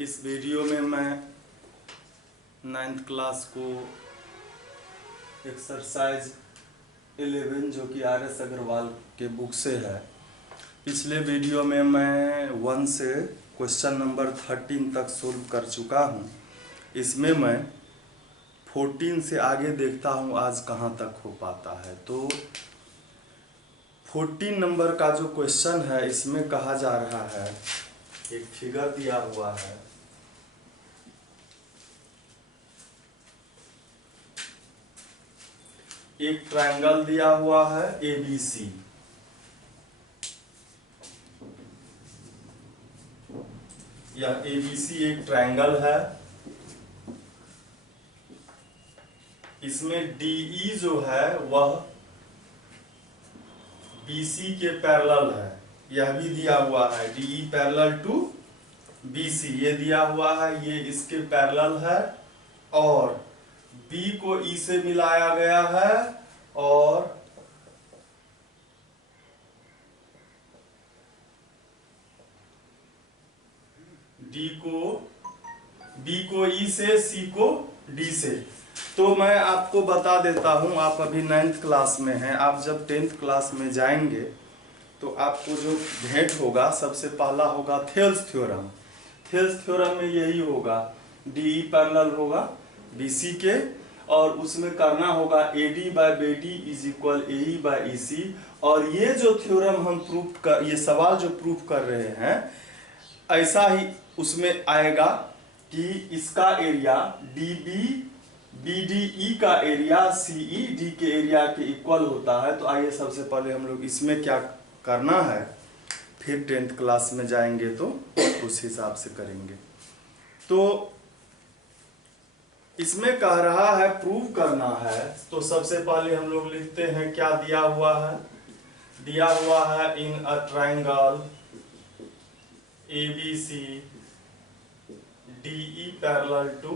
इस वीडियो में मैं 9th क्लास को एक्सरसाइज 11 जो कि RS अग्रवाल के बुक से है। पिछले वीडियो में मैं 1 से क्वेश्चन नंबर 13 तक सोल्व कर चुका हूँ। इसमें मैं 14 से आगे देखता हूँ आज कहाँ तक हो पाता है। तो 14 नंबर का जो क्वेश्चन है इसमें कहा जा रहा है, एक फिगर दिया हुआ है, एक ट्रायंगल दिया हुआ है ABC। यह ABC एक ट्रायंगल है। इसमें DE जो है वह BC के पैरेलल है। यह भी दिया हुआ है DE पैरेलल टू BC, ये दिया हुआ है, ये इसके पैरेलल है और B को E से मिलाया गया है और B को E से, C को D से। तो मैं आपको बता देता हूं, आप अभी 9th क्लास में हैं, आप जब 10th क्लास में जाएंगे तो आपको जो भेंट होगा सबसे पहला होगा थेल्स थ्योरम। थेल्स थ्योरम में यही होगा, DE पैरेलल होगा BC के और उसमें करना होगा AD by BD is equal AE by EC। और ये जो थ्योरम हम प्रूफ कर, ये सवाल जो प्रूफ कर रहे हैं ऐसा ही उसमें आएगा कि इसका एरिया DB BDE का एरिया CED के एरिया के इक्वल होता है। तो आइए सबसे पहले हम लोग इसमें क्या करना है, फिर 10th क्लास में जाएंगे तो उस हिसाब से करेंगे। तो इसमें कह रहा है प्रूव करना है, तो सबसे पहले हम लोग लिखते हैं क्या दिया हुआ है। दिया हुआ है in a triangle ABC DE parallel to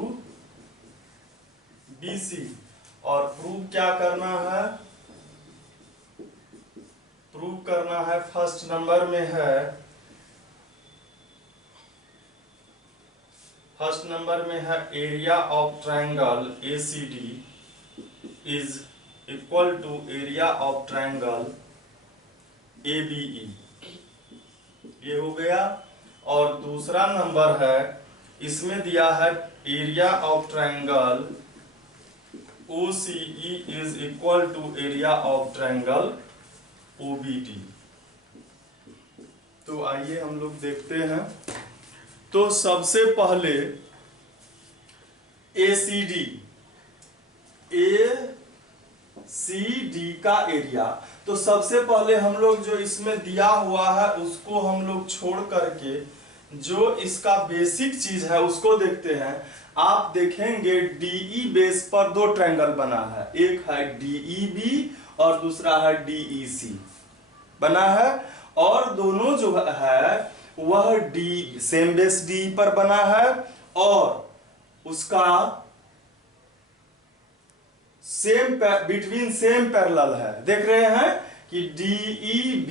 BC। और प्रूव क्या करना है, प्रूव करना है फर्स्ट नंबर में है, फर्स्ट नंबर में है area of triangle ACD is equal to area of triangle ABE। ये हो गया। और दूसरा नंबर है, इसमें दिया है area of triangle OCE is equal to area of triangle OBD। तो आइए हम लोग देखते हैं। तो सबसे पहले ACD का एरिया, तो सबसे पहले हम लोग जो इसमें दिया हुआ है उसको हम लोग छोड़ करके जो इसका बेसिक चीज है उसको देखते हैं। आप देखेंगे DE बेस पर दो ट्रायंगल बना है, एक है DEB और दूसरा है DEC बना है। और दोनों जो है वह सेम बेस DE पर बना है और उसका सेम बिटवीन सेम पैरेलल है। देख रहे हैं कि DEB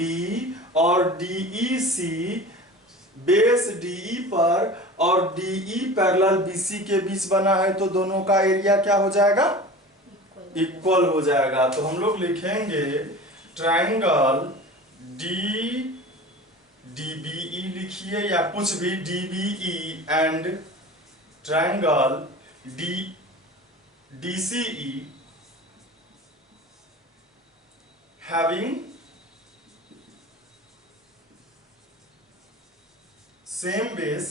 और DEC बेस DE पर और DE पैरेलल BC के बीच बना है, तो दोनों का एरिया क्या हो जाएगा, इक्वल हो जाएगा। तो हम लोग लिखेंगे ट्रायंगल DBE लिखिए या कुछ भी DBE and triangle DCE having same base.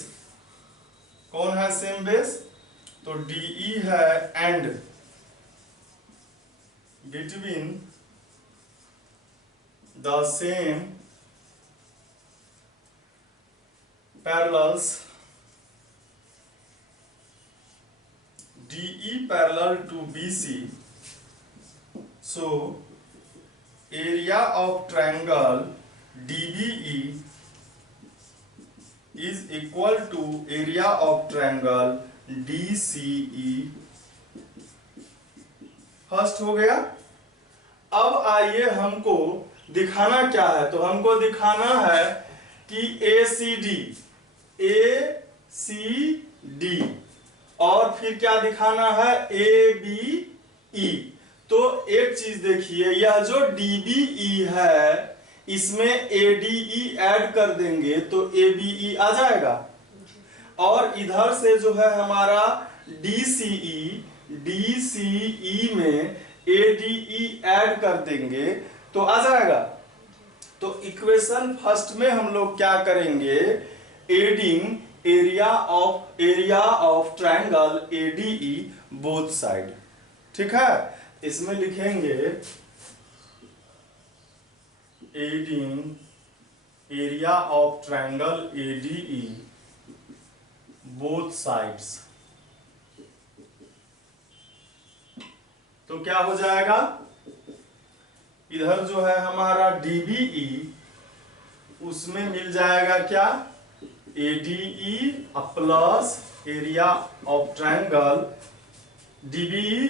कौन है सेम बेस, तो DE है and between the same parallels DE parallel to BC। So area of triangle DBE is equal to area of triangle DCE। First हो गया। अब आइए हमको दिखाना क्या है, तो हमको दिखाना है कि ACD सी डी, और फिर क्या दिखाना है, ए बी ई। तो एक चीज देखिए, यह जो डी बी ई है इसमें ए डी ई ऐड कर देंगे तो ए बी ई आ जाएगा, और इधर से जो है हमारा डी सी ई में ए डी ई ऐड कर देंगे तो आ जाएगा। तो इक्वेशन फर्स्ट में हम लोग क्या करेंगे, adding area of triangle ADE both side. ठीक है, इसमें लिखेंगे adding area of triangle ADE both sides. तो क्या हो जाएगा, इधर जो है हमारा डीबीई, उसमें मिल जाएगा क्या, ADE plus area of triangle DBE,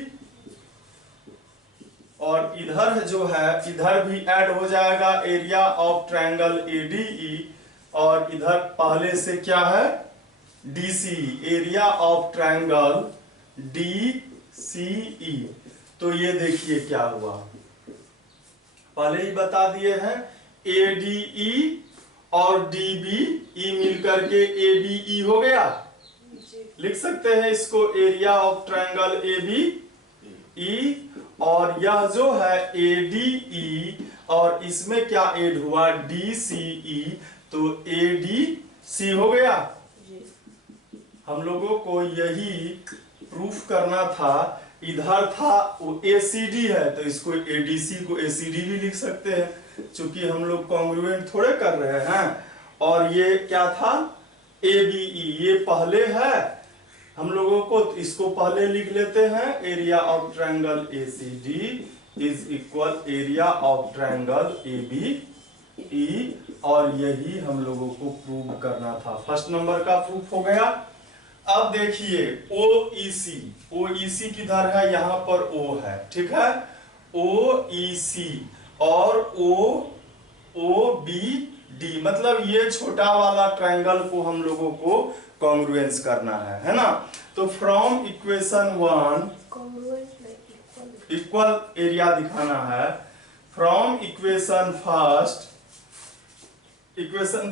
और इधर जो है इधर भी ऐड हो जाएगा एरिया ऑफ ट्रायंगल एडीई, और इधर पहले से क्या है, DC, area of triangle DCE. तो ये देखिए क्या हुआ, पहले ही बता दिए हैं, एडीई और डीबीई मिलकर के एबीई हो गया। लिख सकते हैं इसको एरिया ऑफ ट्रायंगल एबीई, और यह जो है एडीई और इसमें क्या ऐड हुआ, डीसीई, तो एडीसी हो गया। हम लोगों को यही प्रूफ करना था, इधर था वो एसीडी है तो इसको एडीसी को एसीडी भी लिख सकते हैं, क्योंकि हम लोग कॉन्ग्रुएंट थोड़े कर रहे हैं। और ये क्या था, एबीई, ये पहले है हम लोगों को, तो इसको पहले लिख लेते हैं, area of triangle ACD is equal area of triangle ABE, और यही हम लोगों को प्रूव करना था। फर्स्ट नंबर का प्रूफ हो गया। अब देखिए ओईसी, ओईसी किधर है, यहां पर ओ है, ठीक है, ओईसी और ओबीडी, मतलब ये छोटा वाला ट्रायंगल को हम लोगों को कॉन्ग्रुएंस करना है ना। तो फ्रॉम इक्वेशन 1 इक्वल एरिया दिखाना है, फ्रॉम इक्वेशन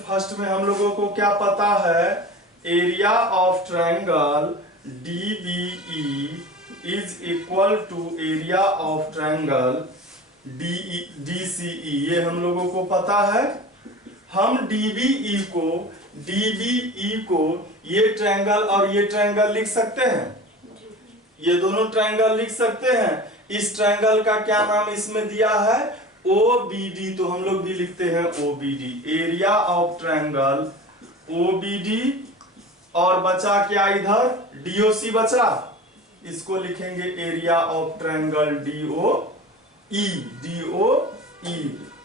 फर्स्ट में हम लोगों को क्या पता है, area of triangle DBE is equal to area of triangle DCE, ये हम लोगों को पता है। हम DBE को ये ट्रायंगल और ये ट्रायंगल लिख सकते हैं, ये दोनों ट्रायंगल लिख सकते हैं। इस ट्रायंगल का क्या नाम इसमें दिया है, OBD, तो हम लोग भी लिखते हैं OBD, area of triangle OBD, और बचा क्या इधर, DOC बचा, इसको लिखेंगे एरिया ऑफ ट्रायंगल DOE,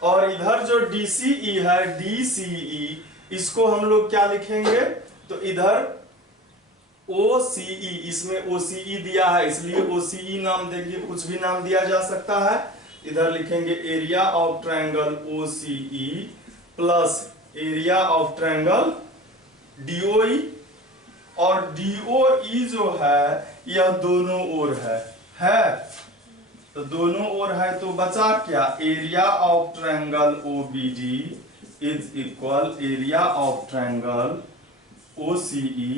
और इधर जो DCE है DCE, इसको हम लोग क्या लिखेंगे, तो इधर OCE, इसमें OCE दिया है इसलिए OCE नाम देंगे, कुछ भी नाम दिया जा सकता है। इधर लिखेंगे area of triangle OCE plus area of triangle DOE, और DOE जो है यह दोनों ओर है, तो दोनों ओर है, तो बचा क्या, area of triangle OBD is equal area of triangle OCE,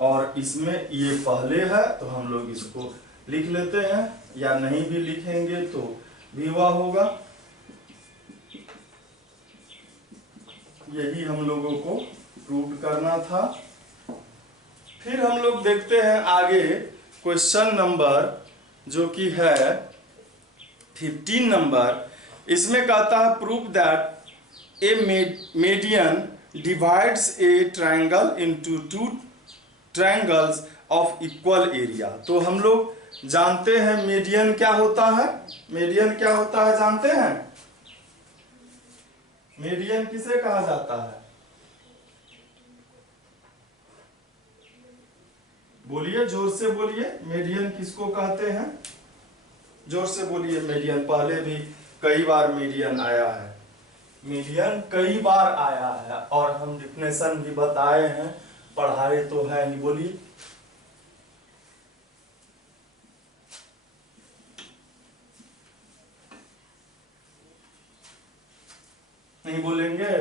और इसमें ये पहले है तो हम लोग इसको लिख लेते हैं, या नहीं भी लिखेंगे तो भी वह होगा। यही हम लोगों को प्रूव करना था। फिर हम लोग देखते हैं आगे क्वेश्चन नंबर जो कि है 15 नंबर। इसमें कहता है prove that A median divides A triangle into two triangles of equal area. तो हम लोग जानते हैं मीडियन क्या होता है, मीडियन क्या होता है जानते हैं, मीडियन किसे कहा जाता है, बोलिए, जोर से बोलिए, मीडियन किसको कहते हैं, जोर से बोलिए। मीडियन पहले भी कई बार मीडियन आया है, मीडियन कई बार आया है, और हम डिफिनेशन भी बताए हैं, पढ़ाए तो है ही, बोलिए। नहीं बोलेंगे?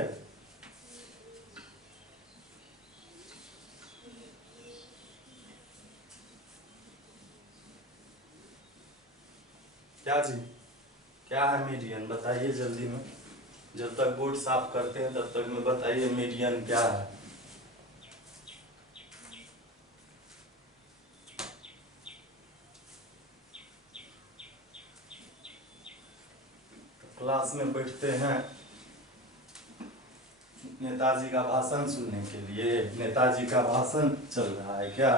क्या जी, क्या है मीडियन, बताइए जल्दी में। जब तक बोर्ड साफ करते हैं तब तक में बताइए मीडियन क्या है। क्लास में बैठते हैं नेताजी का भाषण सुनने के लिए। नेताजी का भाषण चल रहा है क्या,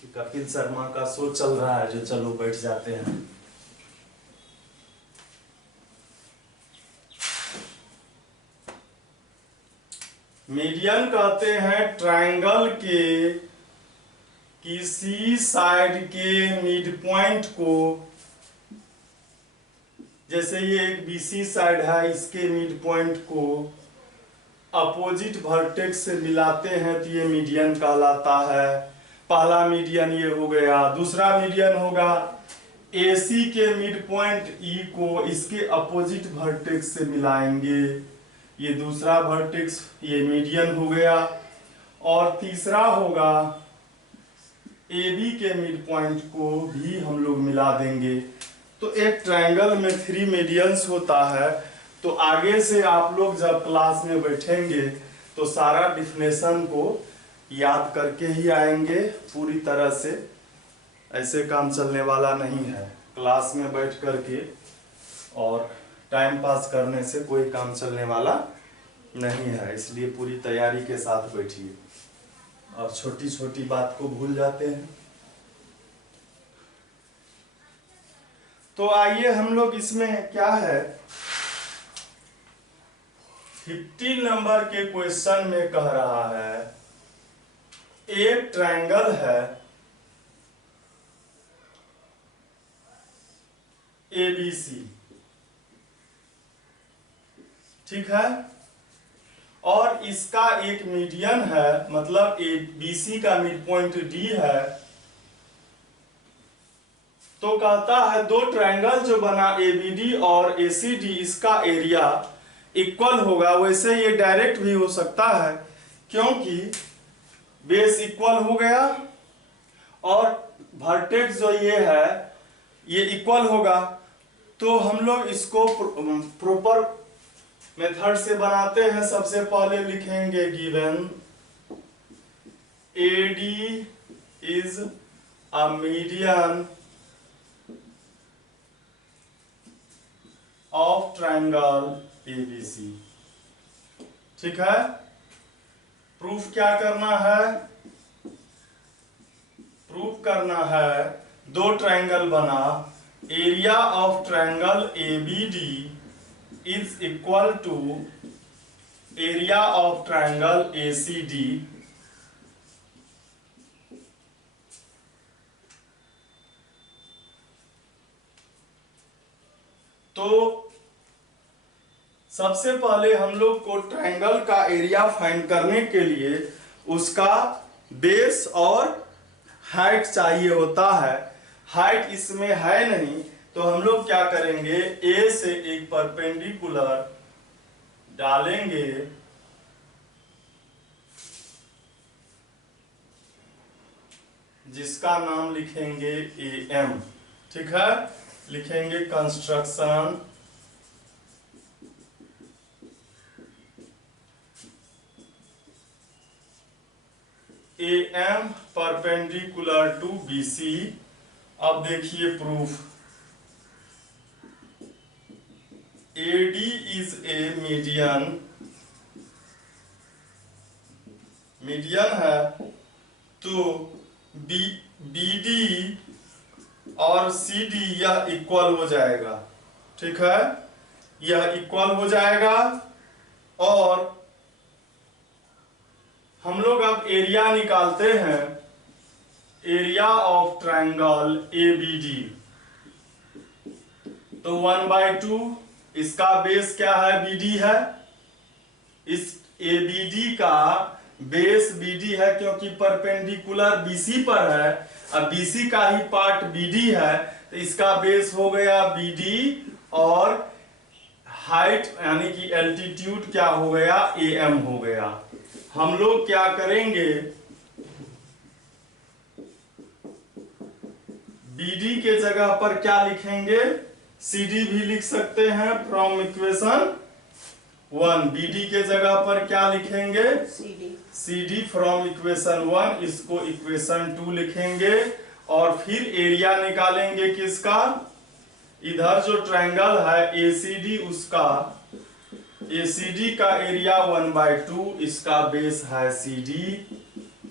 कि कपिल शर्मा का शो चल रहा है जो चलो बैठ जाते हैं। मीडियन कहते हैं ट्रायंगल के किसी साइड के मिड पॉइंट को, जैसे ये एक बीसी साइड है, इसके मिड पॉइंट को अपोजिट वर्टेक्स से मिलाते हैं तो ये मीडियन कहलाता है। पहला मीडियन ये हो गया। दूसरा मीडियन होगा AC के मिड पॉइंट E को इसके अपोजिट वर्टेक्स से मिलाएंगे, ये दूसरा वर्टेक्स, ये मीडियन हो गया। और तीसरा होगा AB के मिड पॉइंट को भी हम लोग मिला देंगे। तो एक ट्रायंगल में 3 मीडियंस होता है। तो आगे से आप लोग जब क्लास में बैठेंगे तो सारा डिफिनेशन को याद करके ही आएंगे पूरी तरह से। ऐसे काम चलने वाला नहीं है, क्लास में बैठ करके और टाइम पास करने से कोई काम चलने वाला नहीं है। इसलिए पूरी तैयारी के साथ बैठिए और छोटी छोटी बात को भूल जाते हैं। तो आइए हम लोग इसमें क्या है, 50 नंबर के क्वेश्चन में कह रहा है एक ट्रायंगल है ABC, ठीक है, और इसका एक मीडियन है, मतलब ABC का मिड पॉइंट D है। तो कहता है दो ट्रायंगल जो बना ABD और ACD, इसका एरिया इक्वल होगा। वैसे ये डायरेक्ट भी हो सकता है क्योंकि बेस इक्वल हो गया और वर्टेक्स जो ये है ये इक्वल होगा। तो हम लोग इसको प्रॉपर मेथड से बनाते हैं। सबसे पहले लिखेंगे given AD is a median of triangle ABC, ठीक है। प्रूफ क्या करना है, प्रूफ करना है दो ट्रायंगल बना, area of triangle ABD is equal to area of triangle ACD। तो सबसे पहले हम लोग को ट्रायंगल का एरिया फाइंड करने के लिए उसका बेस और हाइट चाहिए होता है। हाइट इसमें है नहीं, तो हम लोग क्या करेंगे, A से एक परपेंडिकुलर डालेंगे, जिसका नाम लिखेंगे AM, ठीक है। लिखेंगे construction AM perpendicular to BC। अब देखिए proof, AD is a median, median है, तो BD और CD यह इक्वल हो जाएगा, ठीक है, यह इक्वल हो जाएगा। और हम लोग अब एरिया निकालते हैं, एरिया ऑफ ट्रायंगल ABD। तो 1/2, इसका बेस क्या है, BD है, इस ABD का बेस बीडी है क्योंकि परपेंडिकुलर बीसी पर है, अब बीसी का ही पार्ट बीडी है, तो इसका बेस हो गया बीडी और हाइट यानी कि एल्टीट्यूड क्या हो गया, एम हो गया। हम लोग क्या करेंगे, बीडी के जगह पर क्या लिखेंगे, सीडी भी लिख सकते हैं फ्रॉम इक्वेशन 1। बीडी के जगह पर क्या लिखेंगे, सीडी फ्रॉम इक्वेशन 1, इसको इक्वेशन 2 लिखेंगे और फिर एरिया निकालेंगे किसका, इधर जो ट्रायंगल है एसीडी, उसका एसीडी का एरिया 1/2, इसका बेस है सीडी,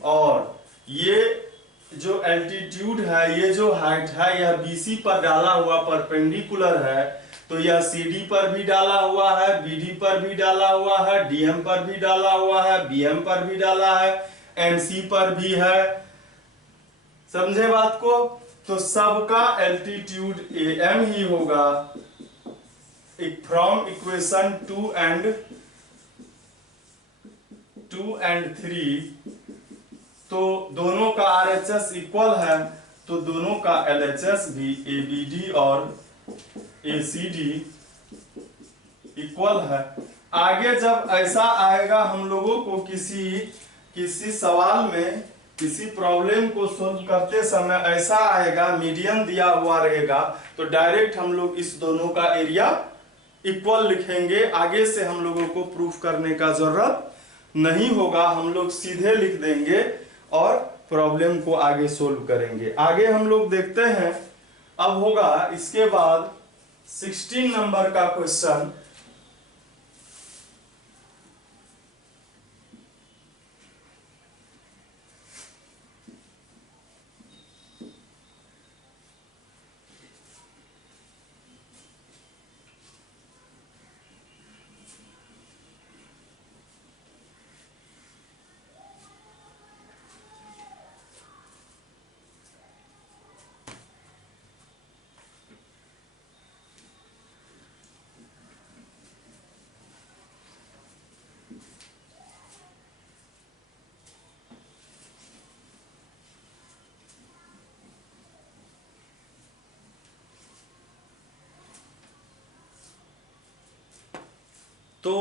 और ये जो एल्टीट्यूड है, ये जो हाइट है, यह बीसी पर डाला हुआ परपेंडिकुलर है, तो यह सीडी पर भी डाला हुआ है, बीडी पर भी डाला हुआ है, डीएम पर भी डाला हुआ है, बीएम पर भी डाला है, एमसी पर भी है। समझे बात को? तो सबका एल्टीट्यूड एम ही होगा फ्रॉम इक्वेशन 2 एंड 3। तो दोनों का आरएचएस इक्वल है, तो दोनों का एलएचएस भी एबीडी और एसीडी इक्वल है। आगे जब ऐसा आएगा हम लोगों को किसी सवाल में, किसी प्रॉब्लम को सोल्व करते समय ऐसा आएगा, मीडियन दिया हुआ रहेगा, तो डायरेक्ट हम लोग इस दोनों का एरिया इक्वल लिखेंगे। आगे से हम लोगों को प्रूफ करने का जरूरत नहीं होगा, हम लोग सीधे लिख देंगे और प्रॉब्लम को आगे सोल्व करेंगे। आगे हम लोग देखते हैं, अब होगा इसके बाद 16 नंबर का क्वेश्चन। तो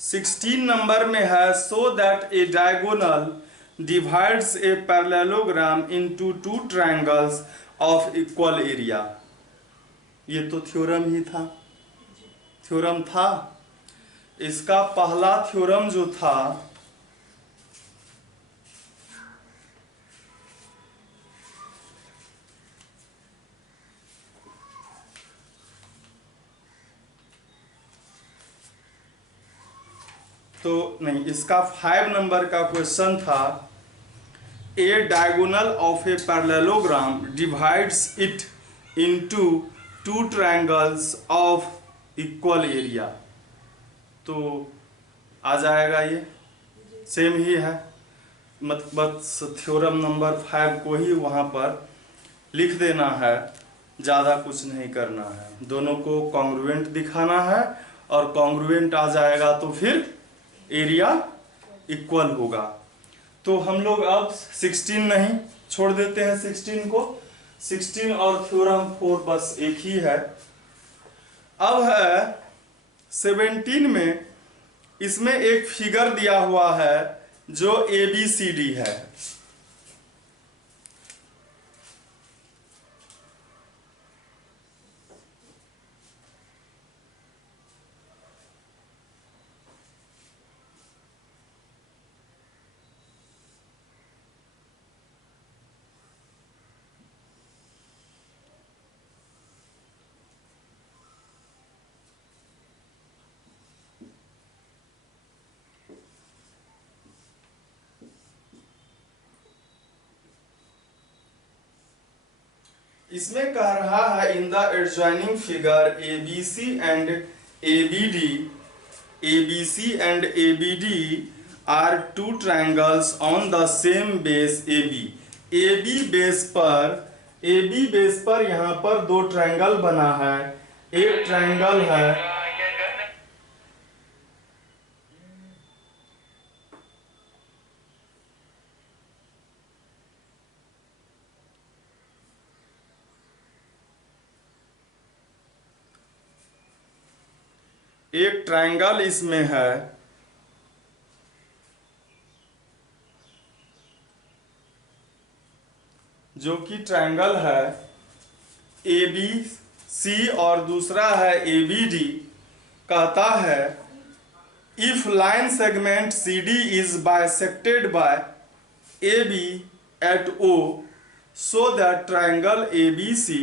16 नंबर में है, so that A diagonal divides a parallelogram into 2 triangles of equal area. ये तो थ्योरम ही था, थ्योरम था। इसका पहला थ्योरम जो था, तो नहीं, इसका 5 नंबर का क्वेश्चन था, a diagonal of a parallelogram divides it into 2 triangles of equal area. तो आ जाएगा, ये सेम ही है, मतलब थ्योरम नंबर 5 को ही वहाँ पर लिख देना है, ज़्यादा कुछ नहीं करना है। दोनों को कॉन्ग्रुएंट दिखाना है और कॉन्ग्रुएंट आ जाएगा तो फिर एरिया इक्वल होगा। तो हम लोग अब 16 नहीं, छोड़ देते हैं 16 को, 16 और थ्योरम 4 बस एक ही है। अब है 17 में, इसमें एक फिगर दिया हुआ है जो ABCD है। इसमें कह रहा है, in the adjoining figure ABC and ABD are 2 triangles on the same base AB। AB base पर यहाँ पर 2 ट्रायंगल बना है। एक ट्रायंगल है एक ट्रायंगल इसमें है जो कि ट्रायंगल है ए बी सी और दूसरा है ए बी डी। कहता है if line segment C D is bisected by A B at O so that triangle A B C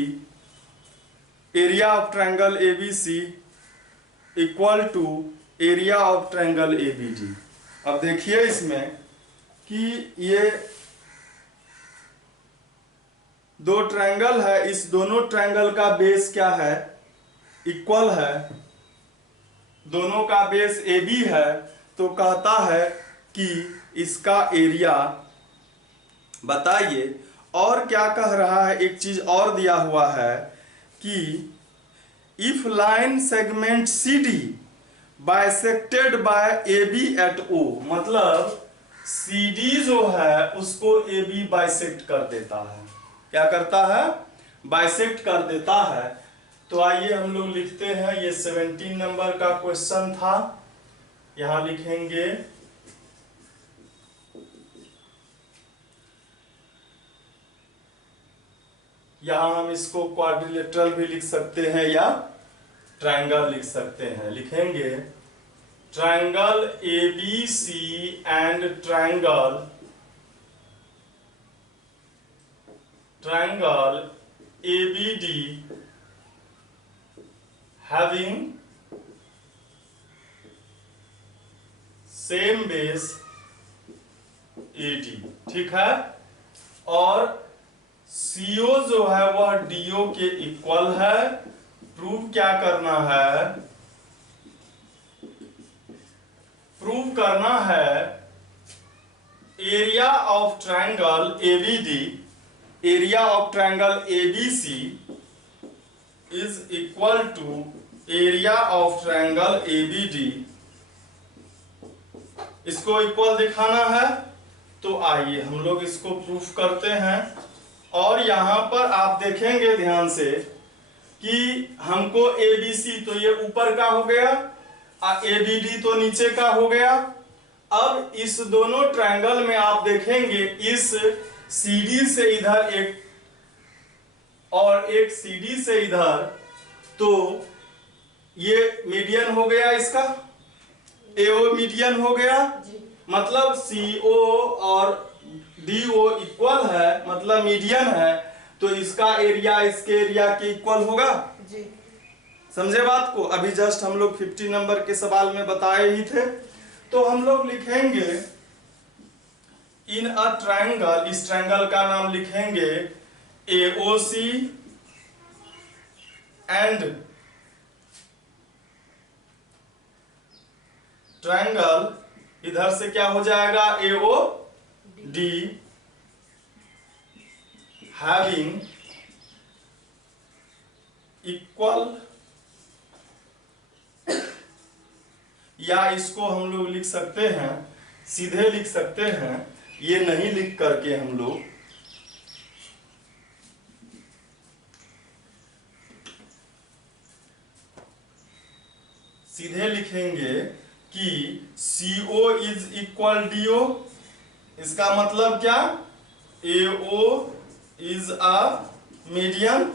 area of triangle A B C equal to area of triangle A B D. अब देखिए इसमें कि ये दो triangle है, इस दोनों triangle का बेस क्या है, इक्वल है, दोनों का बेस ए बी है। तो कहता है कि इसका एरिया बताइए। और क्या कह रहा है, एक चीज और दिया हुआ है कि if line segment C d bisected by A B at o, मतलब सी डी जो है उसको ए बी बाइसेक्ट कर देता है। क्या करता है, बाइसेक्ट कर देता है। तो आइए हम लोग लिखते हैं, ये 17 नंबर का क्वेश्चन था। यहां लिखेंगे यहां हम इसको क्वाड्रिलेटरल भी लिख सकते हैं या ट्रायंगल लिख सकते हैं। लिखेंगे triangle A B C and triangle A B D having same base AD, ठीक है। और CO जो है वह DO के इक्वल है। प्रूव क्या करना है, प्रूव करना है area of triangle ABD, area of triangle ABC is equal to area of triangle ABD। इसको इक्वल दिखाना है। तो आइए हम लोग इसको प्रूफ करते हैं। और यहां पर आप देखेंगे ध्यान से कि हमको ABC तो ये ऊपर का हो गया, ABD तो नीचे का हो गया। अब इस दोनों ट्रायंगल में आप देखेंगे इस CD से इधर एक और एक CD से इधर, तो ये मीडियन हो गया, इसका AO मीडियन हो गया। मतलब CO और DO इक्वल है, मतलब मीडियन है। तो इसका एरिया इसके एरिया के इक्वल होगा जी। समझे बात को? अभी जस्ट हम लोग 50 नंबर के सवाल में बताए ही थे। तो हम लोग लिखेंगे इन अ ट्रायंगल, इस ट्रायंगल का नाम लिखेंगे AOC एंड ट्रायंगल, इधर से क्या हो जाएगा AOD, हैविंग इक्वल, या इसको हम लोग लिख सकते हैं, सीधे लिख सकते हैं, ये नहीं लिख करके हम लोग सीधे लिखेंगे कि CO इज इक्वल DO। इसका मतलब क्या, AO is a median.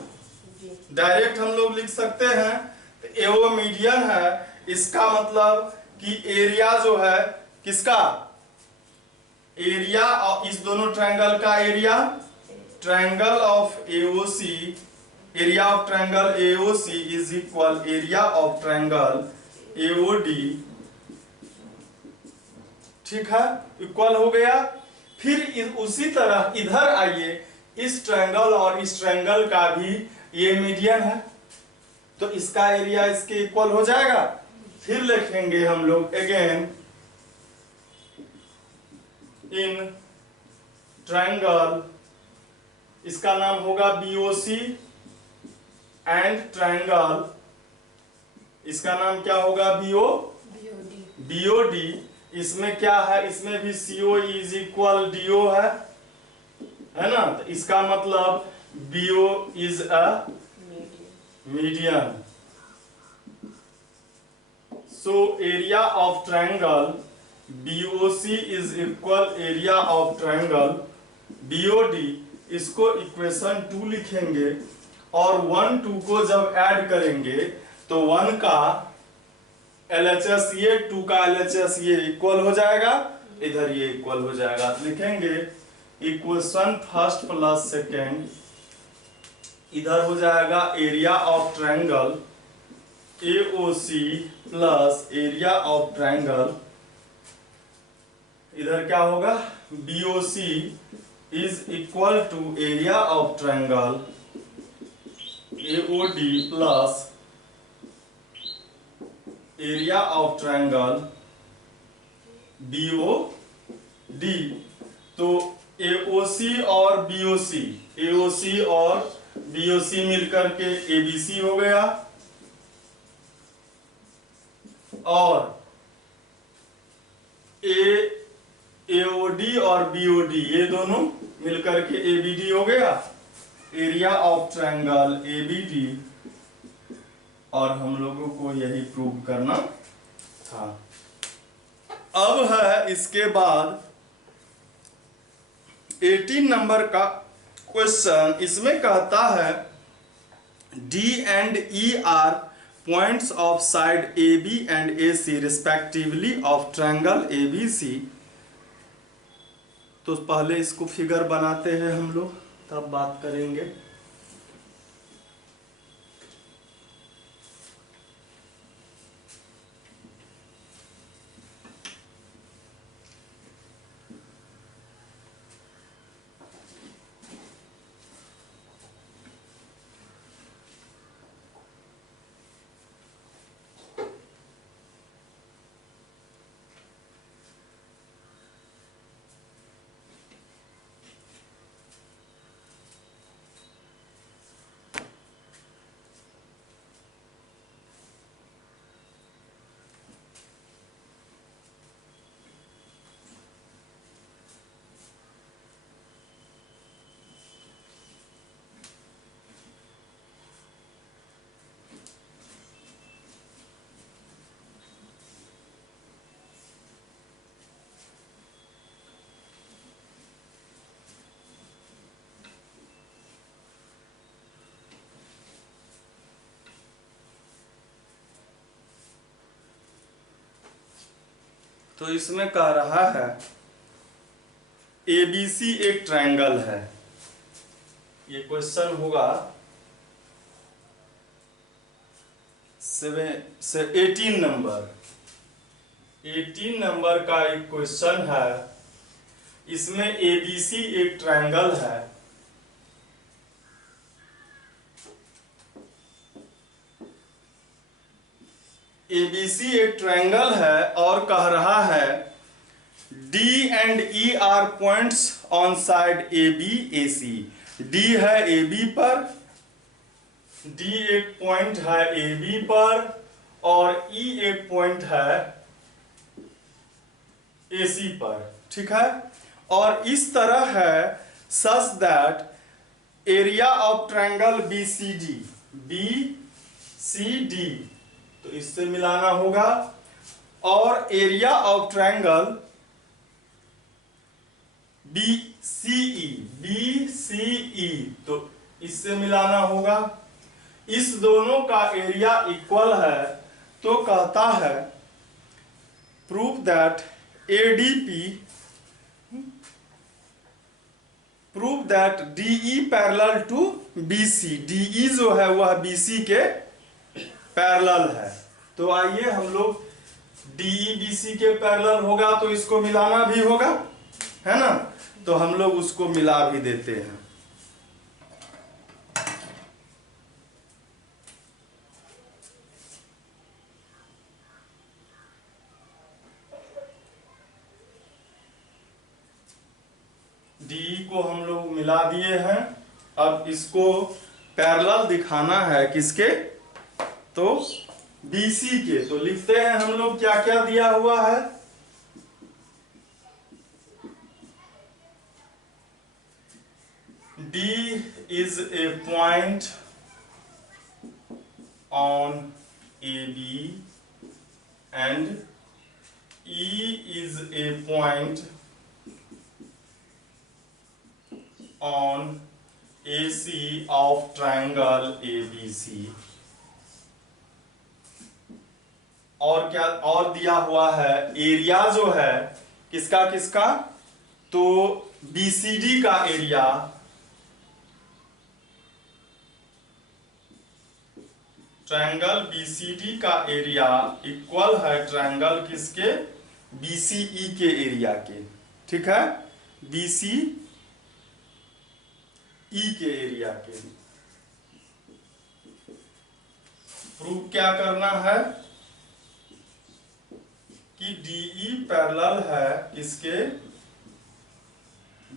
Direct हम लोग लिख सकते हैं, तो AO मीडियन है। इसका मतलब कि एरिया जो है किसका, एरिया इस दोनों ट्रायंगल का area, triangle of AOC, area of triangle AOC is equal area of triangle AOD। ठीक है, इक्वल हो गया। फिर उसी तरह इधर आइए, इस ट्रायंगल और इस ट्रायंगल का भी ये मीडियन है, तो इसका एरिया इसके इक्वल हो जाएगा। फिर लिखेंगे हम लोग अगेन इन ट्रायंगल, इसका नाम होगा BOC एंड ट्रायंगल, इसका नाम क्या होगा BOD। इसमें क्या है, इसमें भी CO इज इक्वल DO है ना। तो इसका मतलब BO is a median. So area of triangle BOC is equal area of triangle BOD, इसको इक्वेशन 2 लिखेंगे और 1 2 को जब ऐड करेंगे तो 1 का LHS ये 2 का LHS ये इक्वल हो जाएगा, इधर ये इक्वल हो जाएगा। तो लिखेंगे इक्वेशन फर्स्ट प्लस सेकेंड, इधर हो जाएगा area of triangle AOC plus area of triangle, इधर क्या होगा BOC is equal to area of triangle AOD plus area of triangle BOD। तो AOC और BOC मिलकर के ABC हो गया और AOD और BOD ये दोनों मिलकर के ABD हो गया, एरिया ऑफ ट्रायंगल ABD। और हम लोगों को यही प्रूव करना था। अब है इसके बाद 18 नंबर का क्वेश्चन, इसमें कहता है D and E are points of side AB and AC respectively of triangle ABC। तो पहले इसको फिगर बनाते हैं हम लोग, तब बात करेंगे। तो इसमें कह रहा है ABC एक ट्रायंगल है, ये क्वेश्चन होगा 18 नंबर का एक क्वेश्चन है। इसमें ABC एक ट्रायंगल है, ABC एक ट्रायंगल है और कह रहा है D and E are points on side AB AC। D है AB पर, D एक पॉइंट है AB पर और E एक पॉइंट है AC पर, ठीक है। और इस तरह है such that area of triangle BCD तो इससे मिलाना होगा, और एरिया ऑफ ट्रायंगल BCE तो इससे मिलाना होगा। इस दोनों का एरिया इक्वल है, तो कहता है prove that DE parallel to BC। DE जो है वह BC के पैरेलल है। तो आइए हम लोग DE BC के पैरेलल होगा तो इसको मिलाना भी होगा, है ना। तो हम लोग उसको मिला भी देते हैं। DE को हम लोग मिला दिए हैं। अब इसको पैरेलल दिखाना है किसके, तो BC के। तो लिखते हैं हम लोग क्या क्या दिया हुआ है। D is a point on AB and E is a point on AC of triangle ABC। और क्या और दिया हुआ है, एरिया जो है किसका किसका, तो BCD का एरिया ट्रायंगल BCD का एरिया इक्वल है ट्रायंगल किसके, BCE के एरिया के। ठीक है, BCE के एरिया के। प्रूफ क्या करना है कि DE पैरेलल है किसके,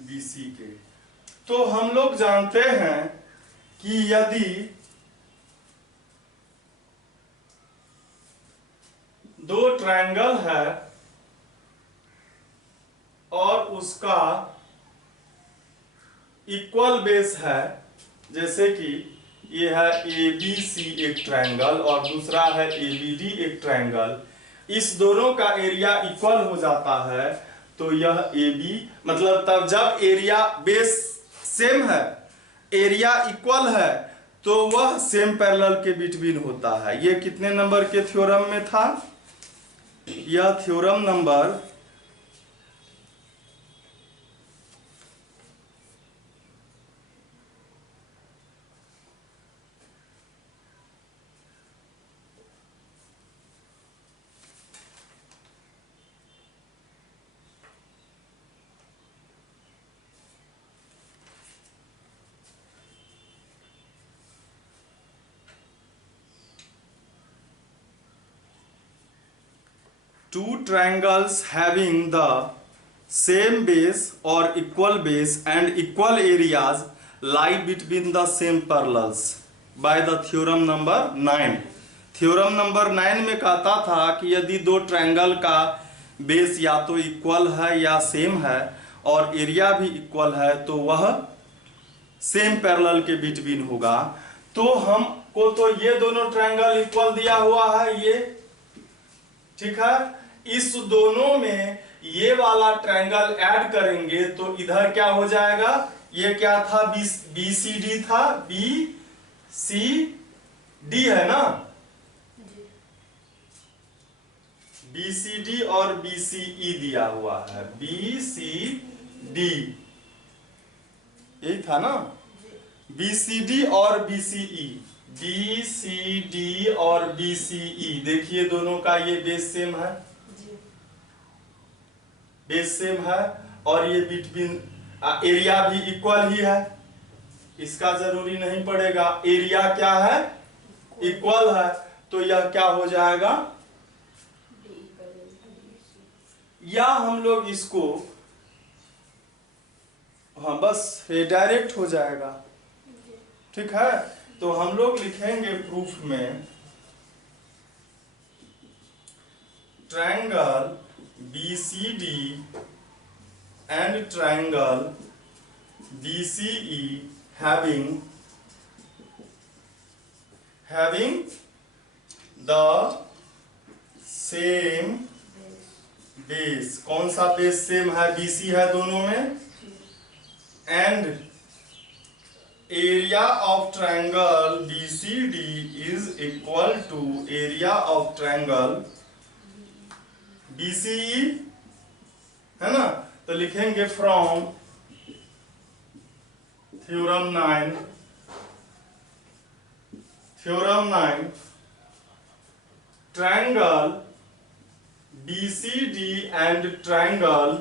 BC के। तो हम लोग जानते हैं कि यदि दो ट्रायंगल है और उसका इक्वल बेस है, जैसे कि ये है ABC एक ट्रायंगल और दूसरा है ABD एक ट्रायंगल, इस दोनों का एरिया इक्वल हो जाता है, तो यह AB मतलब तब जब एरिया बेस सेम है, एरिया इक्वल है, तो वह सेम पैरेलल के बिटवीन होता है। यह कितने नंबर के थ्योरम में था, यह theorem number 2 triangles having the same base or equal base and equal areas lie between the same parallels by the theorem number 9। Theorem number 9 में कहता था कि यदि दो ट्रायंगल का बेस या तो इक्वल है या सेम है और एरिया भी इक्वल है, तो वह सेम पैरेलल के बिटवीन होगा। तो हमको तो ये दोनों ट्रायंगल इक्वल दिया हुआ है, ये ठीक है, इस दोनों में ये वाला ट्रायंगल ऐड करेंगे तो इधर क्या हो जाएगा, ये क्या था, BCD था, BCD है ना, BCD और BCE दिया हुआ है, BCD यही था ना, BCD और BCE, BCD और BCE देखिए दोनों का ये बेस सेम है, बेस सेम है और ये बिटवीन एरिया भी इक्वल ही है, इसका जरूरी नहीं पड़ेगा, एरिया क्या है, इक्वल है, तो यह क्या हो जाएगा, या हम लोग इसको हाँ बस ये डायरेक्ट हो जाएगा। ठीक है, तो हम लोग लिखेंगे प्रूफ में triangle BCD and triangle BCE having the same base। कौन सा बेस सेम है, BC है दोनों में, and area of triangle BCD is equal to area of triangle BCE, है ना। तो लिखेंगे from theorem 9 triangle BCD and triangle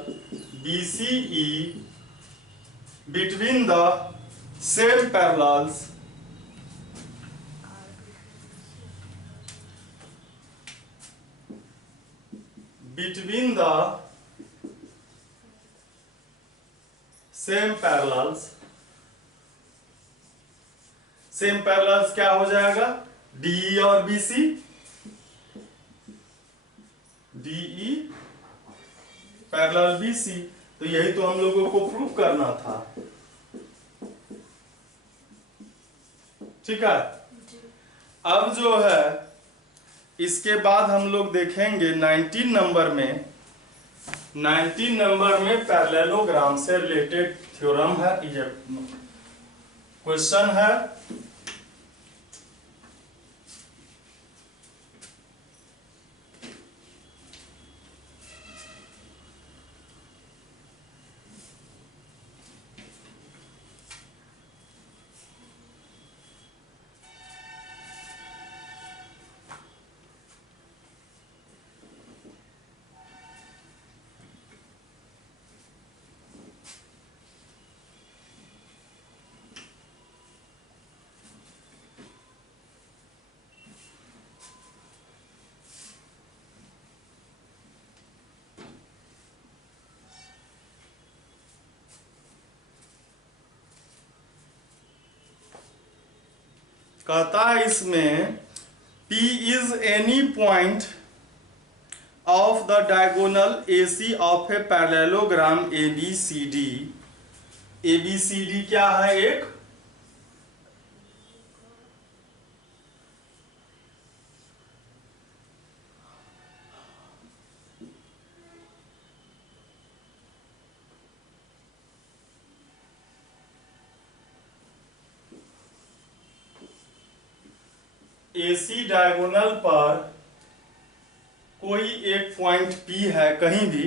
BCE between the same parallels same parallels क्या हो जाएगा, DE और BC, DE पैरेलल BC। तो यही तो हम लोगों को प्रूव करना था। ठीक है, अब जो है इसके बाद हम लोग देखेंगे 19 नंबर में। 19 नंबर में पैरेललोग्राम से रिलेटेड थ्योरम है, ये क्वेश्चन है। कहता है इसमें P is any point of the diagonal AC of a parallelogram ABCD। ABCD क्या है? एक AC डायगोनल पर कोई एक पॉइंट P है कहीं भी।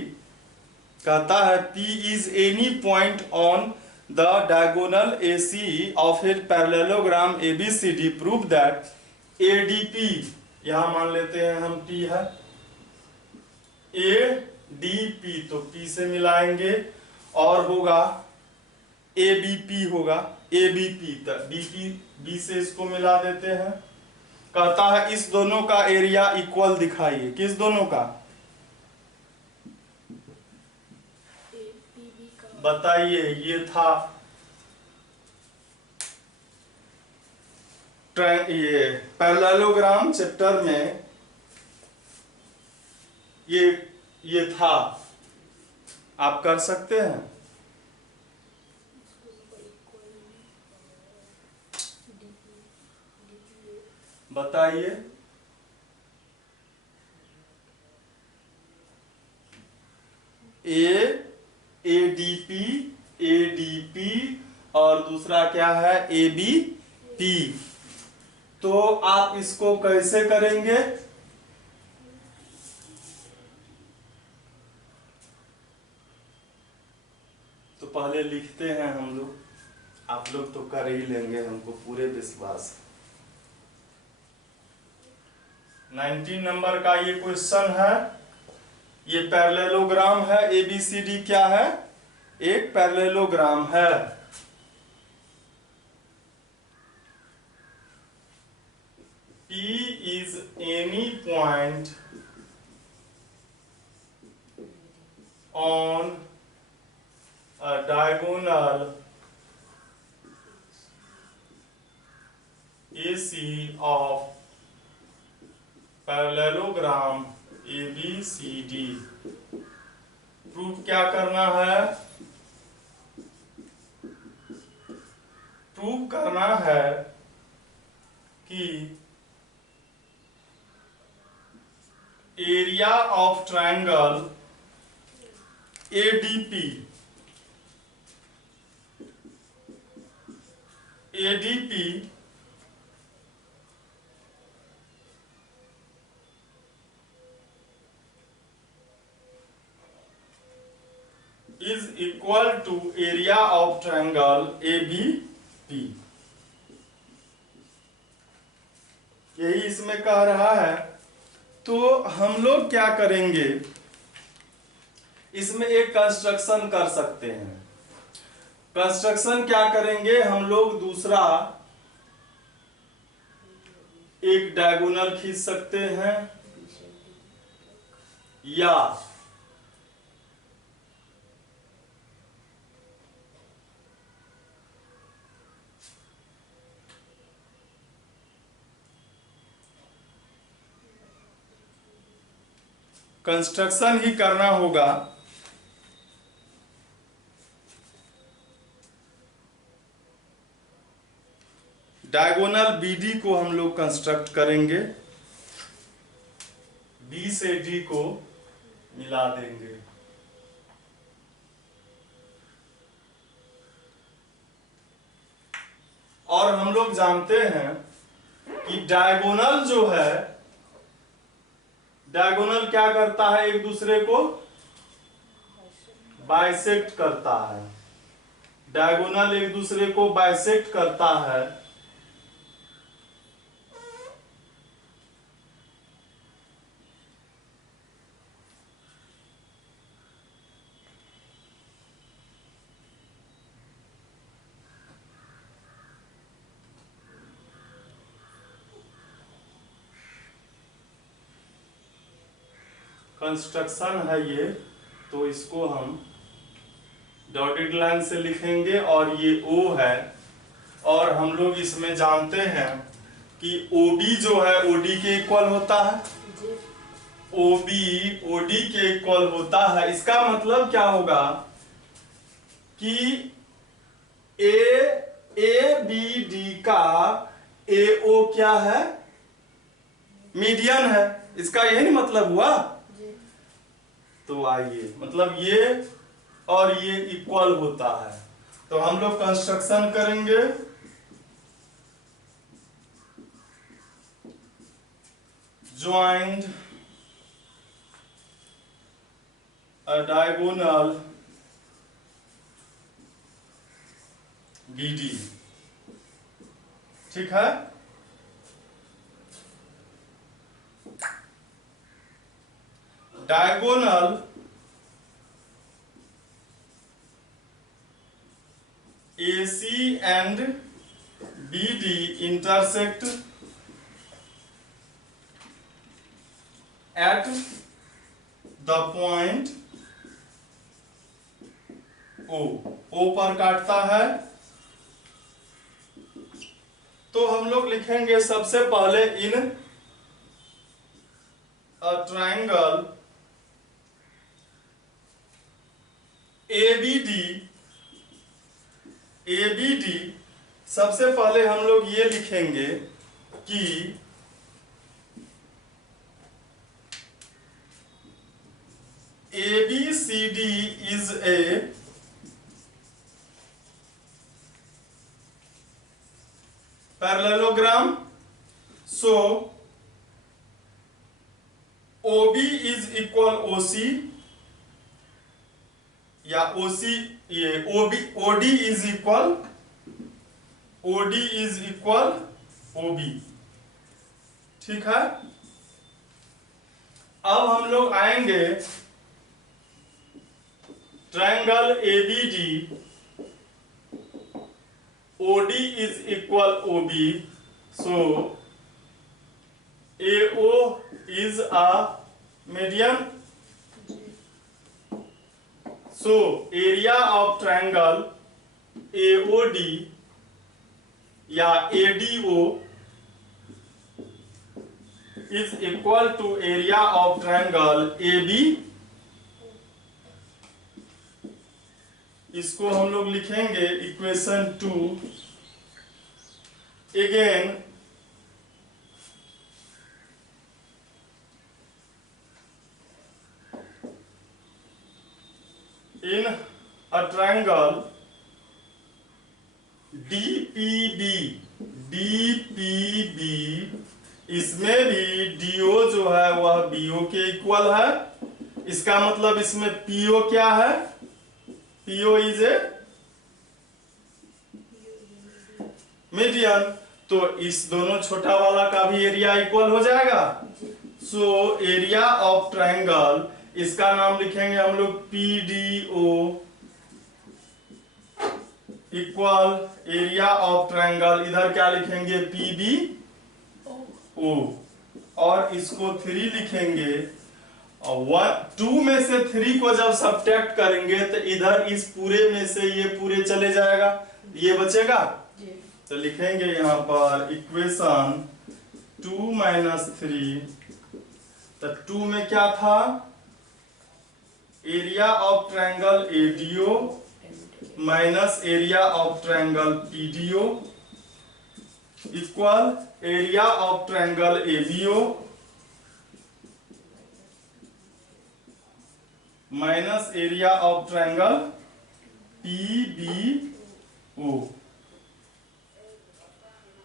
कहता है P is any point on the diagonal AC of a parallelogram ABCD, prove that ADP, यहां मान लेते हैं हम P है, ADP तो P से मिलाएंगे और होगा ABP, होगा ABP तक B से इसको मिला देते हैं। कहता है इस दोनों का एरिया इक्वल दिखाइए। किस दोनों का बताइए? ये था ये पैरेललोग्राम चैप्टर में ये था, आप कर सकते हैं। बताइए। ADP ADP और दूसरा क्या है? ABP। तो आप इसको कैसे करेंगे? तो पहले लिखते हैं हम लोग, आप लोग तो कर ही लेंगे, हमको पूरे विश्वास। 19 नंबर का ये क्वेश्चन है। ये पैरेललोग्राम है ABCD, क्या है? एक पैरेललोग्राम है। P is any point on a diagonal AC of parallelogram ABCD। Proof क्या करना है? प्रूफ करना है कि area of triangle ADP is equal to area of triangle ABP। यही इसमें कह रहा है। तो हम लोग क्या करेंगे, इसमें एक कंस्ट्रक्शन कर सकते हैं। कंस्ट्रक्शन क्या करेंगे हम लोग? दूसरा एक डायगोनल खींच सकते हैं, या कंस्ट्रक्शन ही करना होगा। डायगोनल BD को हम लोग कंस्ट्रक्ट करेंगे। बी से डी को मिला देंगे। और हम लोग जानते हैं कि डायगोनल जो है, डायगोनल क्या करता है, एक दूसरे को बाइसेक्ट करता है। डायगोनल एक दूसरे को बाइसेक्ट करता है। कंस्ट्रक्शन है ये, तो इसको हम डॉटेड लाइन से लिखेंगे और ये O है। और हम लोग इसमें जानते हैं कि OB जो है OD के इक्वल होता है, OB OD के इक्वल होता है। इसका मतलब क्या होगा कि ABD का AO क्या है, मीडियन है। इसका यही नहीं मतलब हुआ। तो आइए, मतलब ये और ये इक्वल होता है, तो हम लोग कंस्ट्रक्शन करेंगे। ज्वाइंड अ डायगोनल BD, ठीक है। Diagonal AC and BD intersect at the point O पर काटता है। तो हम लोग लिखेंगे सबसे पहले इन अ ट्रायंगल ABD, सबसे पहले हम लोग ये लिखेंगे कि ABCD is a parallelogram, so OB is equal OC, या OC ये OD is equal OB, ठीक है। अब हम लोग आएंगे triangle ABD, OD is equal OB, so AO is a median, so area of triangle AOD या ADO is equal to area of triangle AB। इसको हम लोग लिखेंगे equation 2। Again in a triangle DPB, इसमें भी DO जो है वह BO के इक्वल है। इसका मतलब इसमें PO क्या है, PO इज ए मीडियन, तो इस दोनों छोटा वाला का भी एरिया इक्वल हो जाएगा। सो एरिया ऑफ ट्रायंगल, इसका नाम लिखेंगे हम लोग PDO equal area of triangle, इधर क्या लिखेंगे PBO, और इसको 3 लिखेंगे। और 2 में से 3 को जब सब्ट्रैक्ट करेंगे तो इधर इस पूरे में से ये पूरे चले जाएगा, ये बचेगा। तो लिखेंगे यहाँ पर इक्वेशन 2 - 3, तो 2 में क्या था, area of triangle ADO minus area of triangle PDO equal area of triangle ABO minus area of triangle PBO।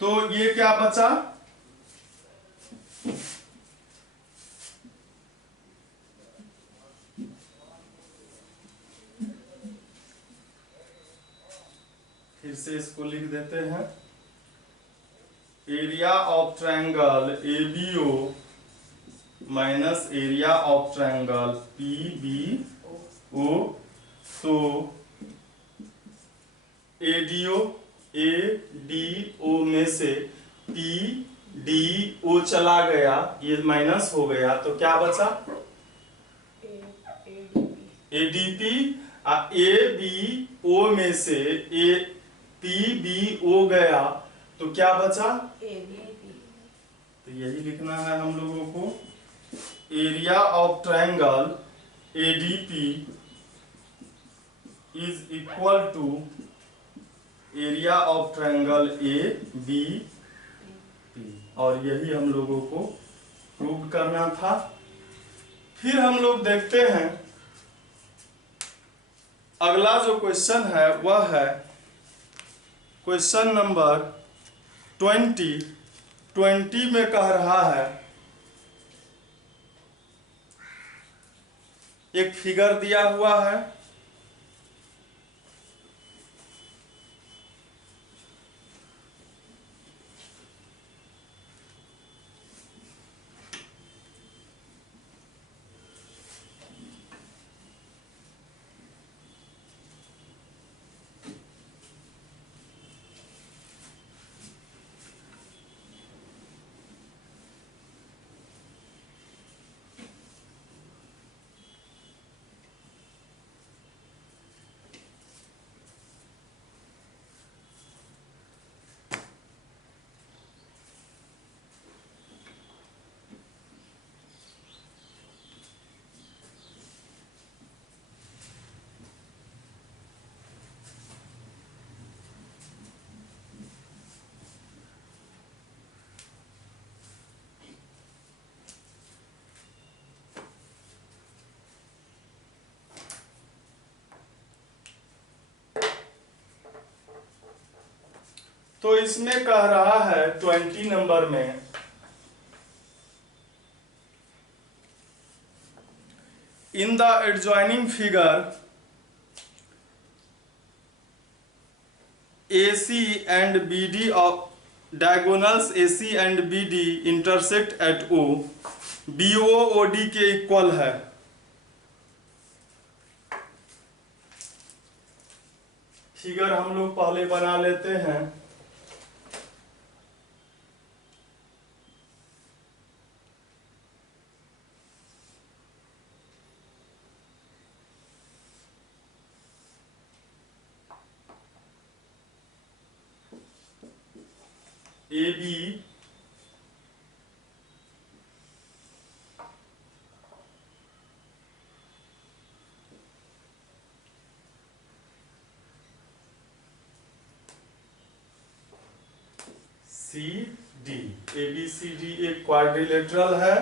तो ये क्या बचा, फिर से इसको लिख देते हैं, area of triangle ABO minus area of triangle PBO। तो ADO में से PDO चला गया, ये माइनस हो गया, तो क्या बचा ADP। ABO में से PBO गया, तो क्या बचा ABP। तो यही लिखना है हम लोगों को, area of triangle ADP is equal to area of triangle ABP। और यही हम लोगों को प्रूव करना था। फिर हम लोग देखते हैं अगला जो क्वेश्चन है वह है क्वेश्चन नंबर 20 में कह रहा है, एक फिगर दिया हुआ है, तो इसमें कह रहा है 20 नंबर में, इन the adjoining figure AC and BD of diagonals AC and BD intersect at O, BO OD के इक्वल है। फिगर हम लोग पहले बना लेते हैं। AB CD, ABCD एक क्वाड्रिलेटरल है,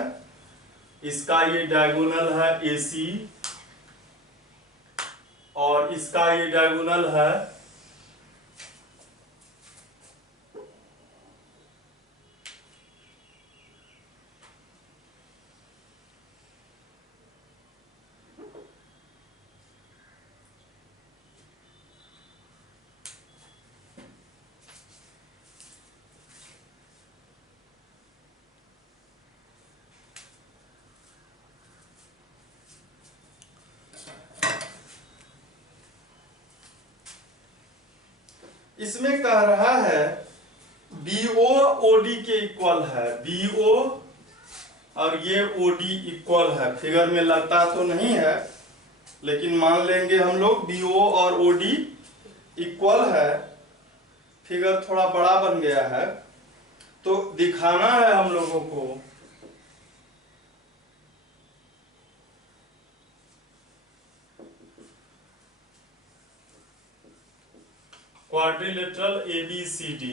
इसका ये डायगोनल है AC और इसका ये डायगोनल है इसमें कह रहा है BO OD के इक्वल है, BO और ये OD इक्वल है। फिगर में लगता तो नहीं है लेकिन मान लेंगे हम लोग BO और OD इक्वल है। फिगर थोड़ा बड़ा बन गया है तो दिखाना है हम लोगों को क्वाड्रिलेटरल ABCD,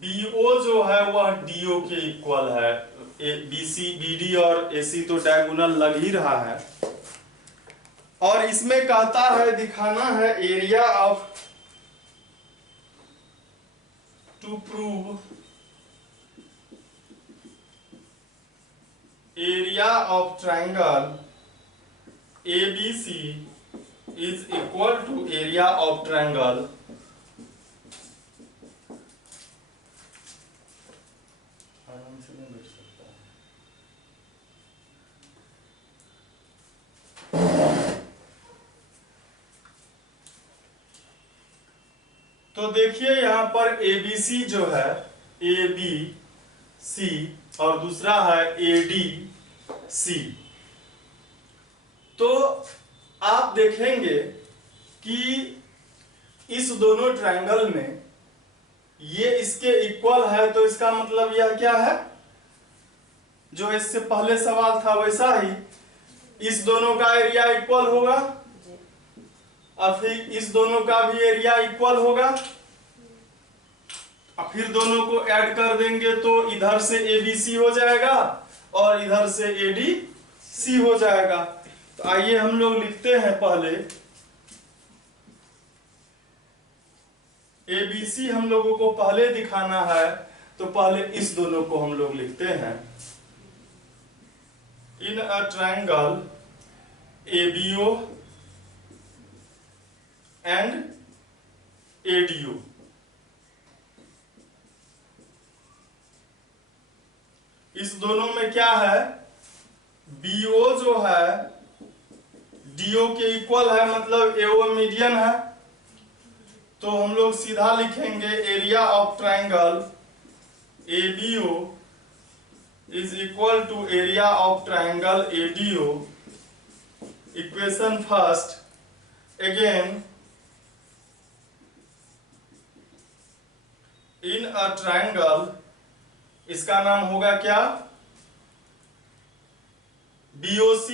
BO जो है वह DO के इक्वल है, BC BD और AC तो डायगोनल लग ही रहा है। और इसमें कहता है दिखाना है area of, to prove area of triangle ABC is equal to area of triangle तो देखिए यहां पर ABC जो है ABC और दूसरा है ADC। तो आप देखेंगे कि इस दोनों ट्रायंगल में ये इसके इक्वल है, तो इसका मतलब यह क्या है, जो इससे पहले सवाल था वैसा ही, इस दोनों का एरिया इक्वल होगा और फिर इस दोनों का भी एरिया इक्वल होगा और फिर दोनों को ऐड कर देंगे तो इधर से ABC हो जाएगा और इधर से ADC हो जाएगा। तो आइए हम लोग लिखते हैं, पहले ABC हम लोगों को पहले दिखाना है, तो पहले इस दोनों को हम लोग लिखते हैं। In a triangle ABO and ADO, इस दोनों में क्या है, BO जो है DO के इक्वल है, मतलब AO मीडियन है। तो हम लोग सीधा लिखेंगे area of triangle ABO is equal to area of triangle ADO। Equation first, again in a triangle, इसका नाम होगा क्या, BOC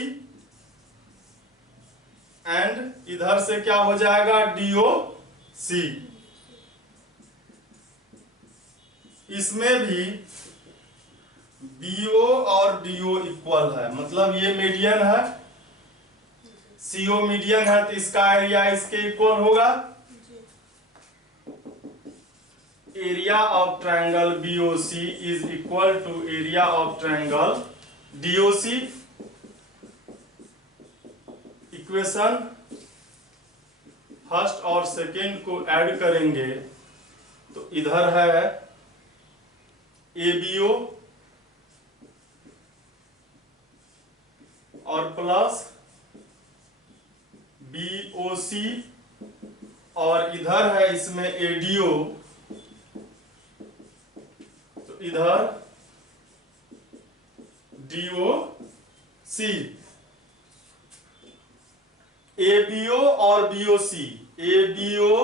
एंड इधर से क्या हो जाएगा, DOC। इसमें भी BO और DO इक्वल है, मतलब ये मीडियन है, CO मीडियन है, तो इसका एरिया इसके इक्वल होगा। Area of triangle BOC is equal to area of triangle DOC। Equation first और सेकेंड को ऐड करेंगे तो इधर है ABO और प्लस BOC और इधर है इसमें ADO, तो इधर DOC। ABO और BOC, ABO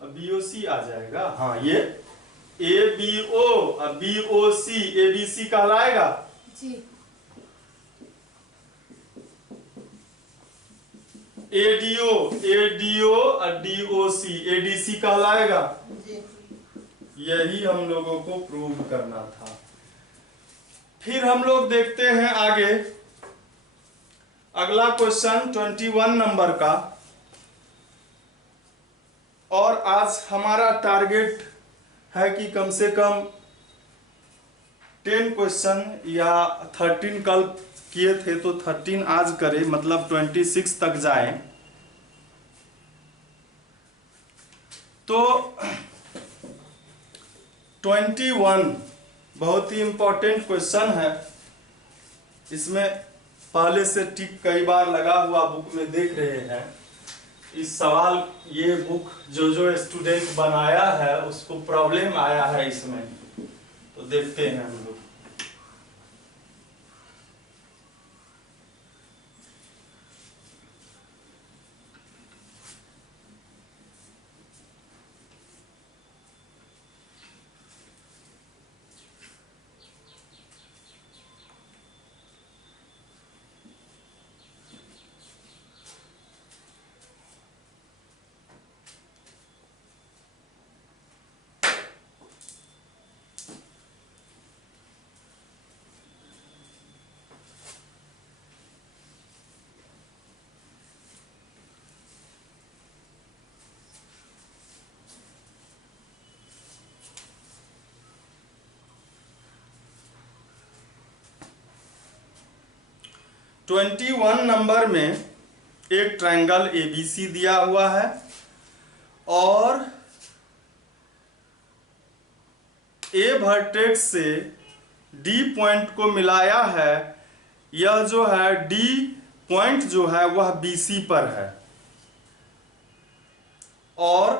BOC आ जाएगा, हाँ ये ABO और BOC ABC कहलाएगा जी। ADO और DOC ADC कहलाएगा जी। यही हम लोगों को प्रूव करना था। फिर हम लोग देखते हैं आगे, अगला क्वेश्चन 21 नंबर का। और आज हमारा टारगेट है कि कम से कम 10 क्वेश्चन, या 13 कल किए थे तो 13 आज करें, मतलब 26 तक जाएं। तो 21 बहुत ही इंपॉर्टेंट क्वेश्चन है। इसमें पहले से टिक कई बार लगा हुआ बुक में देख रहे हैं। इस सवाल, ये बुक जो स्टूडेंट बनाया है उसको प्रॉब्लम आया है इसमें, तो देखते हैं हम लोग। 21 नंबर में एक ट्रायंगल ABC दिया हुआ है और A वर्टेक्स से D पॉइंट को मिलाया है। यह जो है D पॉइंट जो है वह BC पर है और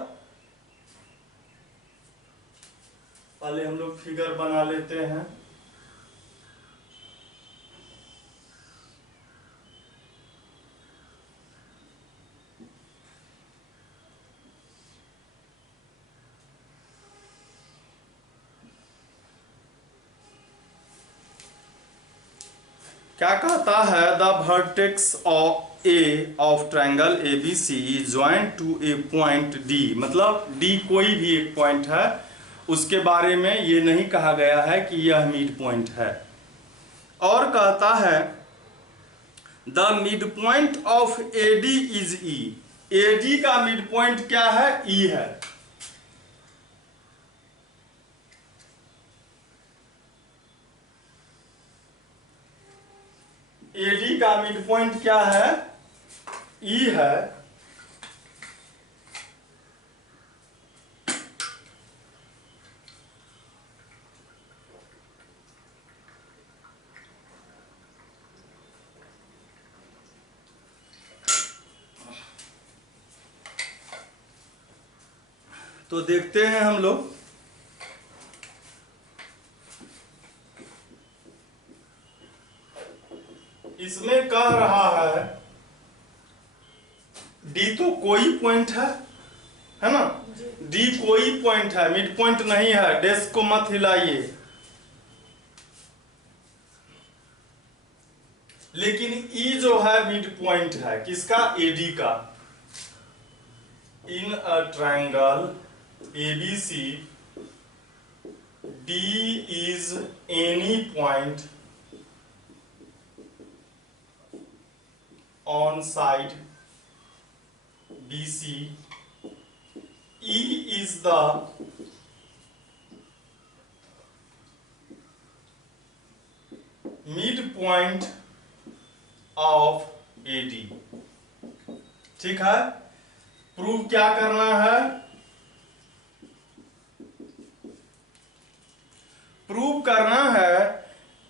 पहले हम लोग फिगर बना लेते हैं। क्या कहता है, the vertex of A of triangle ABC joint to a point D, मतलब D कोई भी एक पॉइंट है, उसके बारे में ये नहीं कहा गया है कि यह मिड पॉइंट है। और कहता है the mid point of AD is E, AD का मिड पॉइंट क्या है? E है। AD का मिड पॉइंट क्या है? E है। तो देखते हैं हम लोग, इसमें कह रहा है D तो कोई पॉइंट है ना? D कोई पॉइंट है, मिड पॉइंट नहीं है। डेस्क को मत हिलाइए। लेकिन E जो है मिड पॉइंट है, किसका? AD का। In a triangle ABC D is any point on side BC, E is the midpoint of AD। ठीक है, प्रूव क्या करना है? प्रूव करना है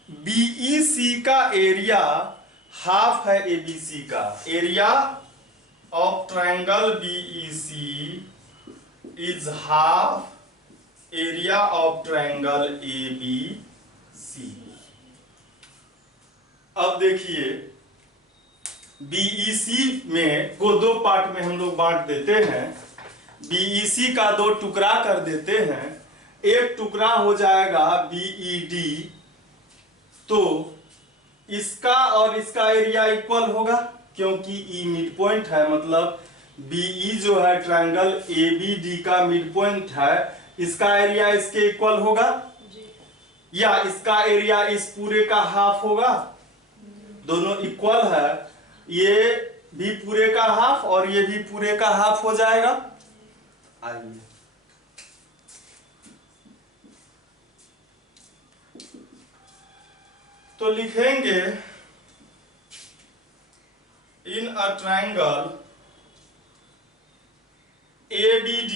BEC का एरिया हाफ है ABC का। Area of triangle BEC is half area of triangle ABC। अब देखिए, BEC में को दो पार्ट में हम लोग बांट देते हैं। BEC का दो टुकड़ा कर देते हैं। एक टुकड़ा हो जाएगा BED, तो इसका और इसका एरिया इक्वल होगा क्योंकि E मिड पॉइंट है, मतलब BE जो है ट्रायंगल ABD का मिड पॉइंट है, इसका एरिया इसके इक्वल होगा या इसका एरिया इस पूरे का हाफ होगा। दोनों इक्वल है, ये भी पूरे का हाफ और ये भी पूरे का हाफ हो जाएगा। आइए तो लिखेंगे in a triangle ABD,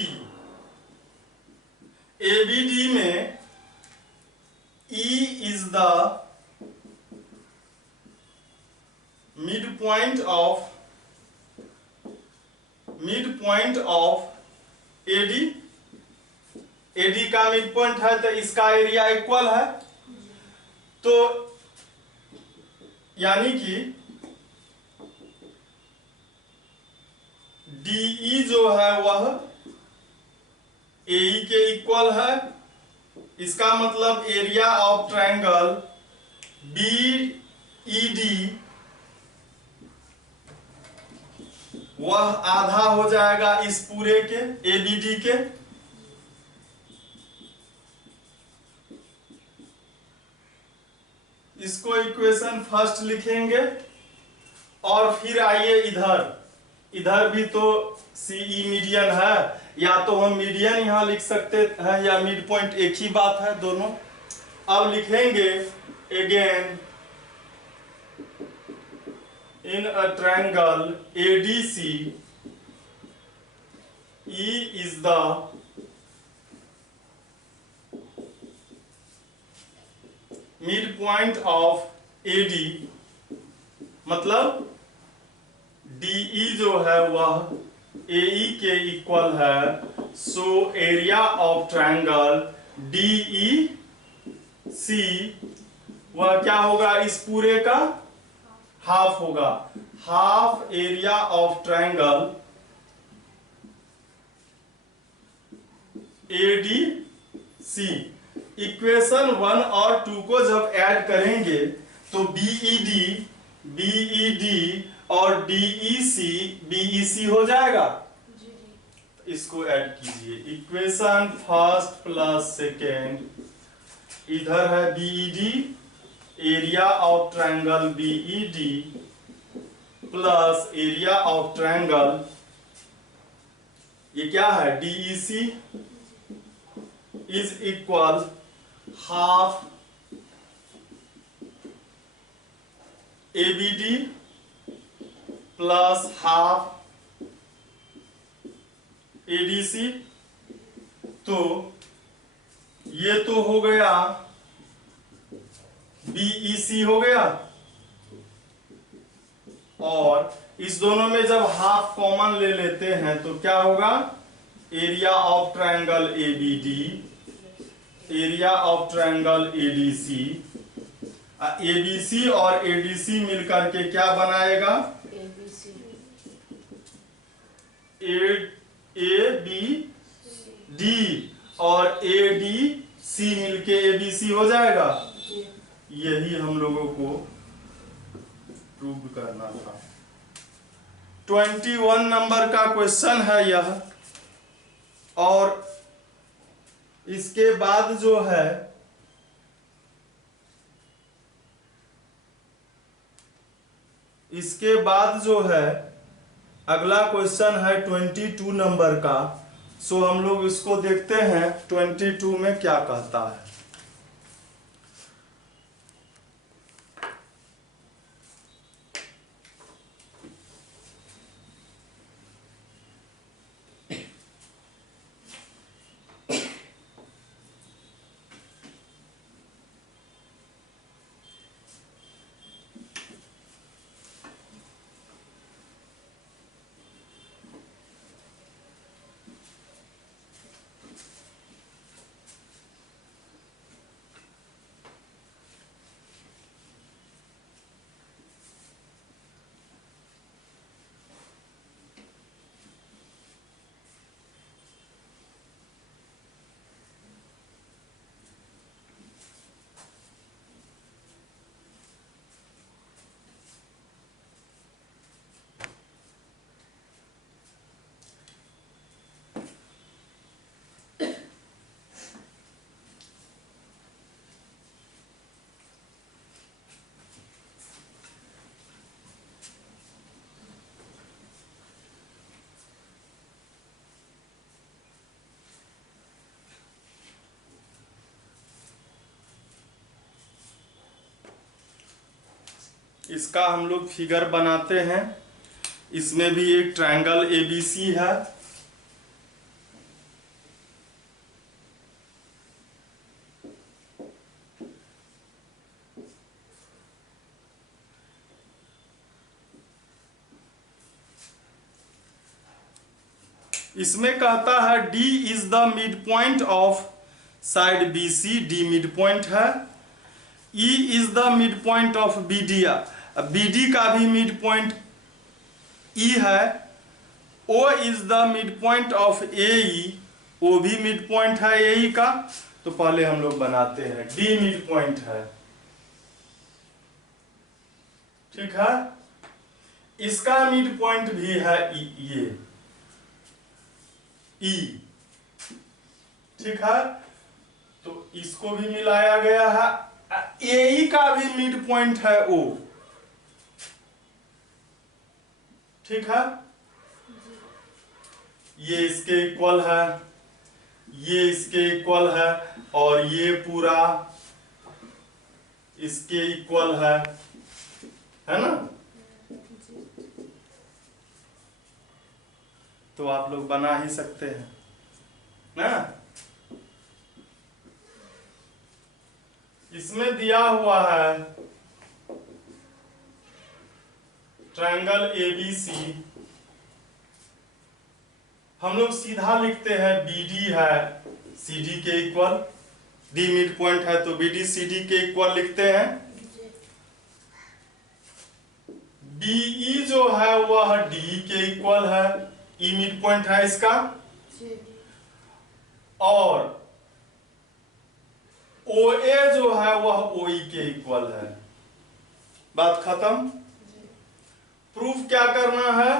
ABD में E is the midpoint of AD। AD का मिड पॉइंट है तो इसका एरिया इक्वल है, तो यानी कि DE जो है वह AE के इक्वल है। इसका मतलब एरिया ऑफ ट्रायंगल BED वह आधा हो जाएगा इस पूरे के ABD के। इसको इक्वेशन फर्स्ट लिखेंगे और फिर आइए इधर भी तो CE मीडियन है, या तो हम मीडियन यहां लिख सकते हैं या मिड पॉइंट, एक ही बात है दोनों। अब लिखेंगे again in a triangle ADC, E is the midpoint of AD, मतलब DE जो है वह AE के इक्वल है, सो एरिया ऑफ ट्रायंगल DEC वह क्या होगा, इस पूरे का हाफ होगा, half area of triangle ADC। Equation 1 और 2 को जब ऐड करेंगे तो BED और BEC हो जाएगा। इसको ऐड कीजिए, इक्वेशन फर्स्ट प्लस सेकेंड, इधर है BED, area of triangle BED plus area of triangle, ये क्या है, DEC is equal half ABD plus half ADC। तो ये तो हो गया BEC हो गया, और इस दोनों में जब हाफ कॉमन ले लेते हैं तो क्या होगा, area of triangle ABD, area of triangle ADC। ABC और ADC मिलकर के क्या बनाएगा, ABD और ADC मिलके ABC हो जाएगा। यही हम लोगों को प्रूव करना था। 21 नंबर का क्वेश्चन है यह, और इसके बाद जो है अगला क्वेश्चन है 22 नंबर का। सो हम लोग इसको देखते हैं 22 में क्या कहता है। इसका हम लोग फिगर बनाते हैं। इसमें भी एक ट्रायंगल ABC है, इसमें कहता है D is the mid point of side BC, D mid point है। E is the mid point of BD, BD का भी मिड पॉइंट E है। O is the mid point of AE, O भी mid point है AE का। तो पहले हम लोग बनाते हैं, D मिड पॉइंट है, ठीक है। इसका मिड पॉइंट भी है ये E, ठीक है। तो इसको भी मिलाया गया है। AE का भी मिड पॉइंट है O, ठीक है। ये इसके इक्वल है, ये इसके इक्वल है, और ये पूरा इसके इक्वल है ना। तो आप लोग बना ही सकते हैं ना। इसमें दिया हुआ है ट्रायंगल एबीसी, हम लोग सीधा लिखते हैं बीडी है सीडी के इक्वल, डी मिड पॉइंट है तो बीडी सीडी के इक्वल लिखते हैं। बीई जो है वह डी के इक्वल है, ई मिड पॉइंट है इसका, और ओए जो है वह ओई के इक्वल है। बात खत्म। प्रूफ क्या करना है,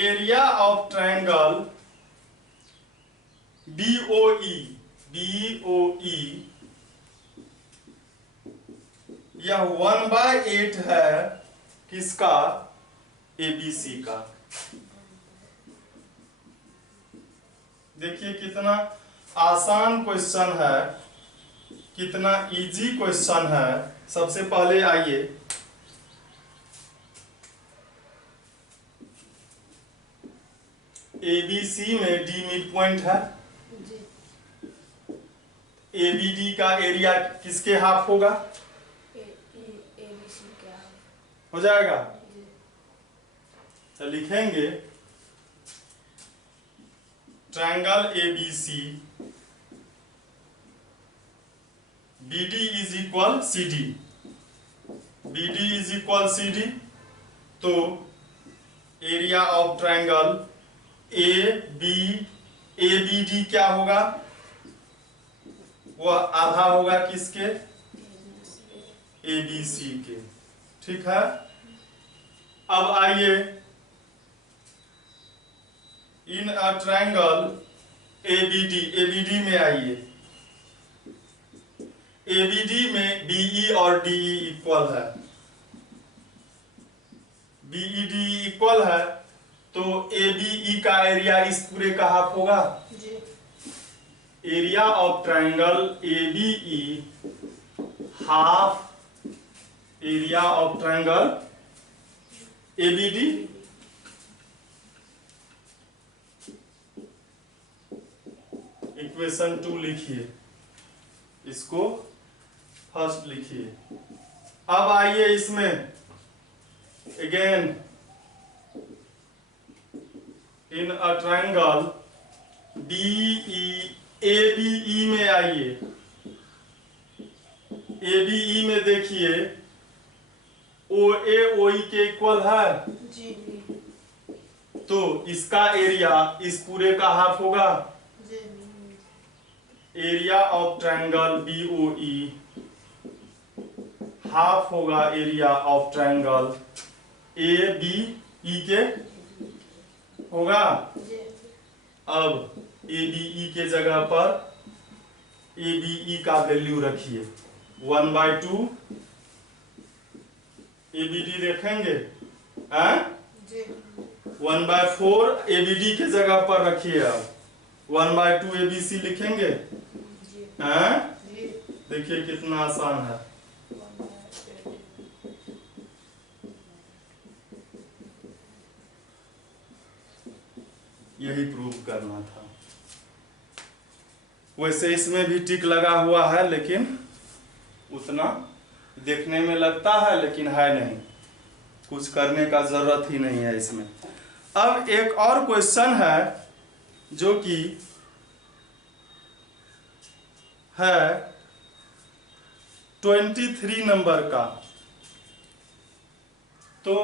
area of triangle BOE, BOE यह 1/8 है किसका, एबीसी का। देखिए कितना आसान क्वेश्चन है, कितना इजी क्वेश्चन है। सबसे पहले आइए एबीसी में डी मिड पॉइंट है, एबीडी का एरिया किसके हाफ होगा, हो जाएगा। तो लिखेंगे triangle ABC BD is equal CD, BD is equal CD, तो एरिया ऑफ ट्रायंगल ABD क्या होगा, वह आधा होगा किसके, ABC के। ठीक है। अब आइए इन अ ट्रायंगल ABD में आइए, ABD में BE और DE इक्वल है, BE DE इक्वल है, तो ABE का एरिया इस पूरे का हाफ होगा। Area of triangle ABE half area of triangle ABD। Equation 2 लिखिए, इसको फर्स्ट लिखिए। अब आइए इसमें again in a triangle ABE में आइए, ABE में देखिए OA OE के इक्वल है जी। तो इसका एरिया इस पूरे का हाफ होगा। Area of triangle BOE half होगा एरिया ऑफ ट्रायंगल ABE के होगा। अब ABE के जगह पर ABE का वैल्यू रखिए 1/2, ABD देखेंगे 1/4 ABD के जगह पर रखिए। अब 1/2 ABC लिखेंगे। देखिए कितना आसान है। यही प्रूव करना था। वैसे इसमें भी टिक लगा हुआ है, लेकिन उतना देखने में लगता है लेकिन है नहीं, कुछ करने का जरूरत ही नहीं है इसमें। अब एक और क्वेश्चन है जो कि है 23 नंबर का। तो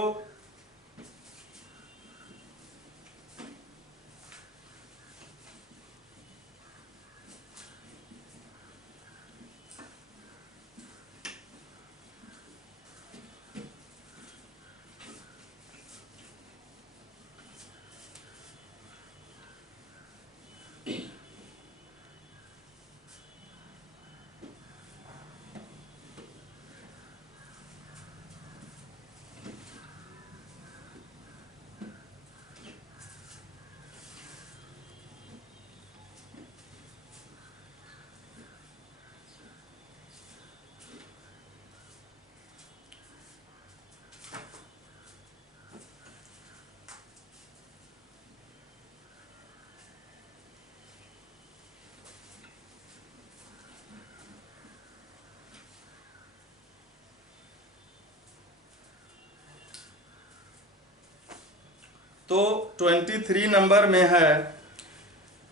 तो 23 नंबर में है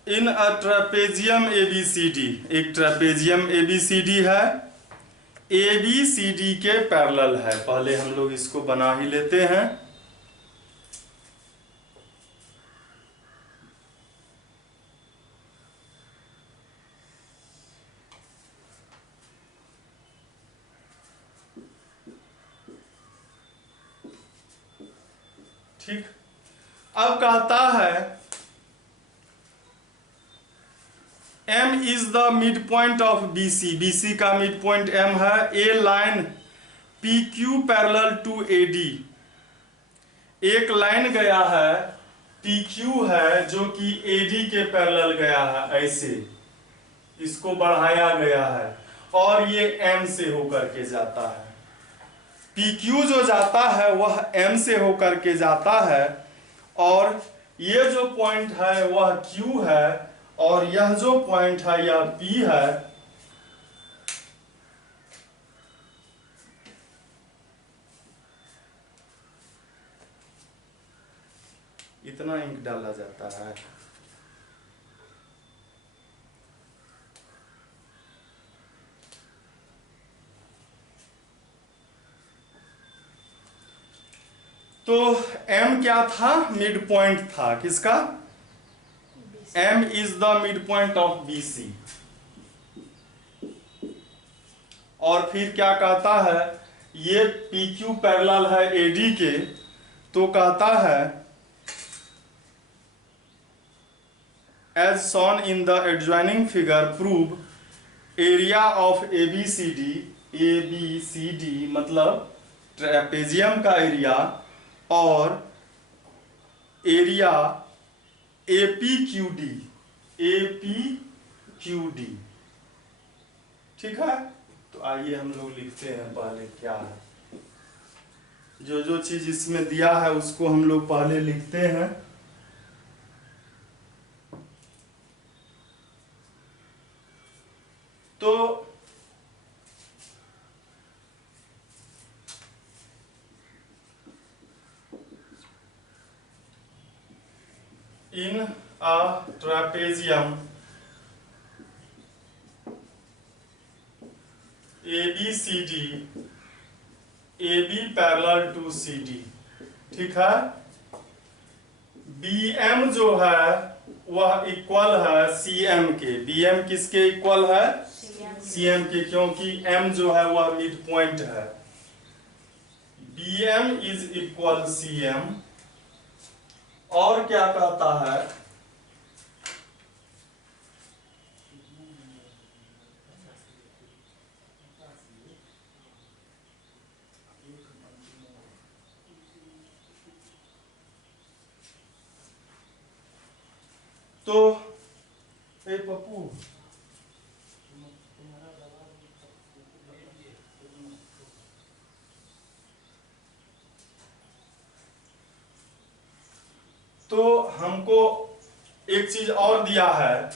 इन अ ट्रेपेजियम ABCD, एक ट्रेपेजियम ABCD है, ABCD के पैरेलल है। पहले हम लोग इसको बना ही लेते हैं। ठीक, अब कहता है M is the mid point of BC, BC का मिड पॉइंट M है। A line PQ parallel to AD, एक लाइन गया है PQ है जो कि AD के पैरेलल गया है, ऐसे इसको बढ़ाया गया है और ये M से होकर के जाता है। PQ जो जाता है वह M से होकर के जाता है और ये जो पॉइंट है वह Q है और यह जो पॉइंट है यह P है। इतना इंक डाला जाता है। तो M क्या था? मिड पॉइंट था। किसका? M is the mid point of BC। और फिर क्या कहता है, ये PQ पैरेलल है AD के, तो कहता है as shown in the adjoining figure prove area of ABCD मतलब ट्रेपेजियम का एरिया और एरिया APQD, ठीक है। तो आइए हम लोग लिखते हैं पहले क्या है। जो जो चीज इसमें दिया है उसको हम लोग पहले लिखते हैं। तो in a trapezium ABCD, AB parallel to CD, ठीक है। BM जो है वह इक्वल है CM के। BM किसके इक्वल है? CM के, क्योंकि M जो है वह मिड पॉइंट है। BM is equal CM। और क्या कहता है, तो ए पप्पू तो हमको एक चीज और दिया है,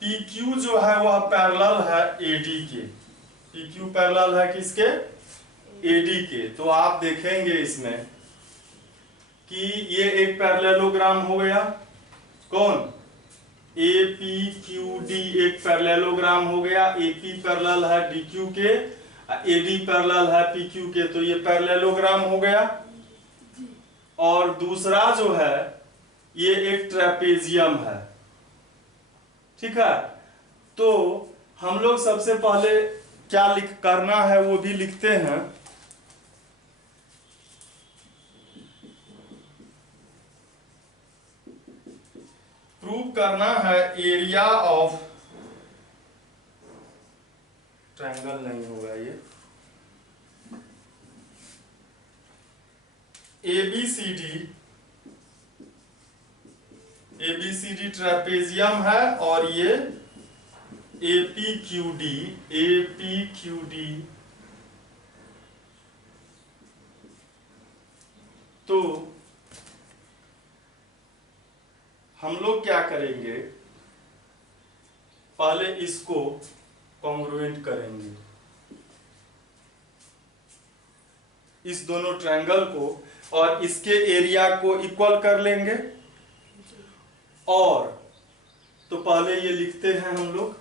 PQ जो है वह पैरेलल है AD के। PQ पैरेलल है किसके? AD के। तो आप देखेंगे इसमें कि ये एक पैरेललोग्राम हो गया। कौन? APQD एक पैरेललोग्राम हो गया। AP पैरेलल है DQ के, AD पैरेलल है PQ के, तो ये पैरेललोग्राम हो गया। और दूसरा जो है ये एक ट्रेपेजियम है, ठीक है। तो हम लोग सबसे पहले क्या करना है वो भी लिखते हैं। प्रूव करना है एरिया ऑफ, ट्रायंगल नहीं होगा ये, ABCD ट्रेपेजियम है और ये APQD तो हम लोग क्या करेंगे, पहले इसको कॉन्ग्रुएंट करेंगे, इस दोनों ट्रायंगल को और इसके एरिया को इक्वल कर लेंगे। और तो पहले ये लिखते हैं हम लोग,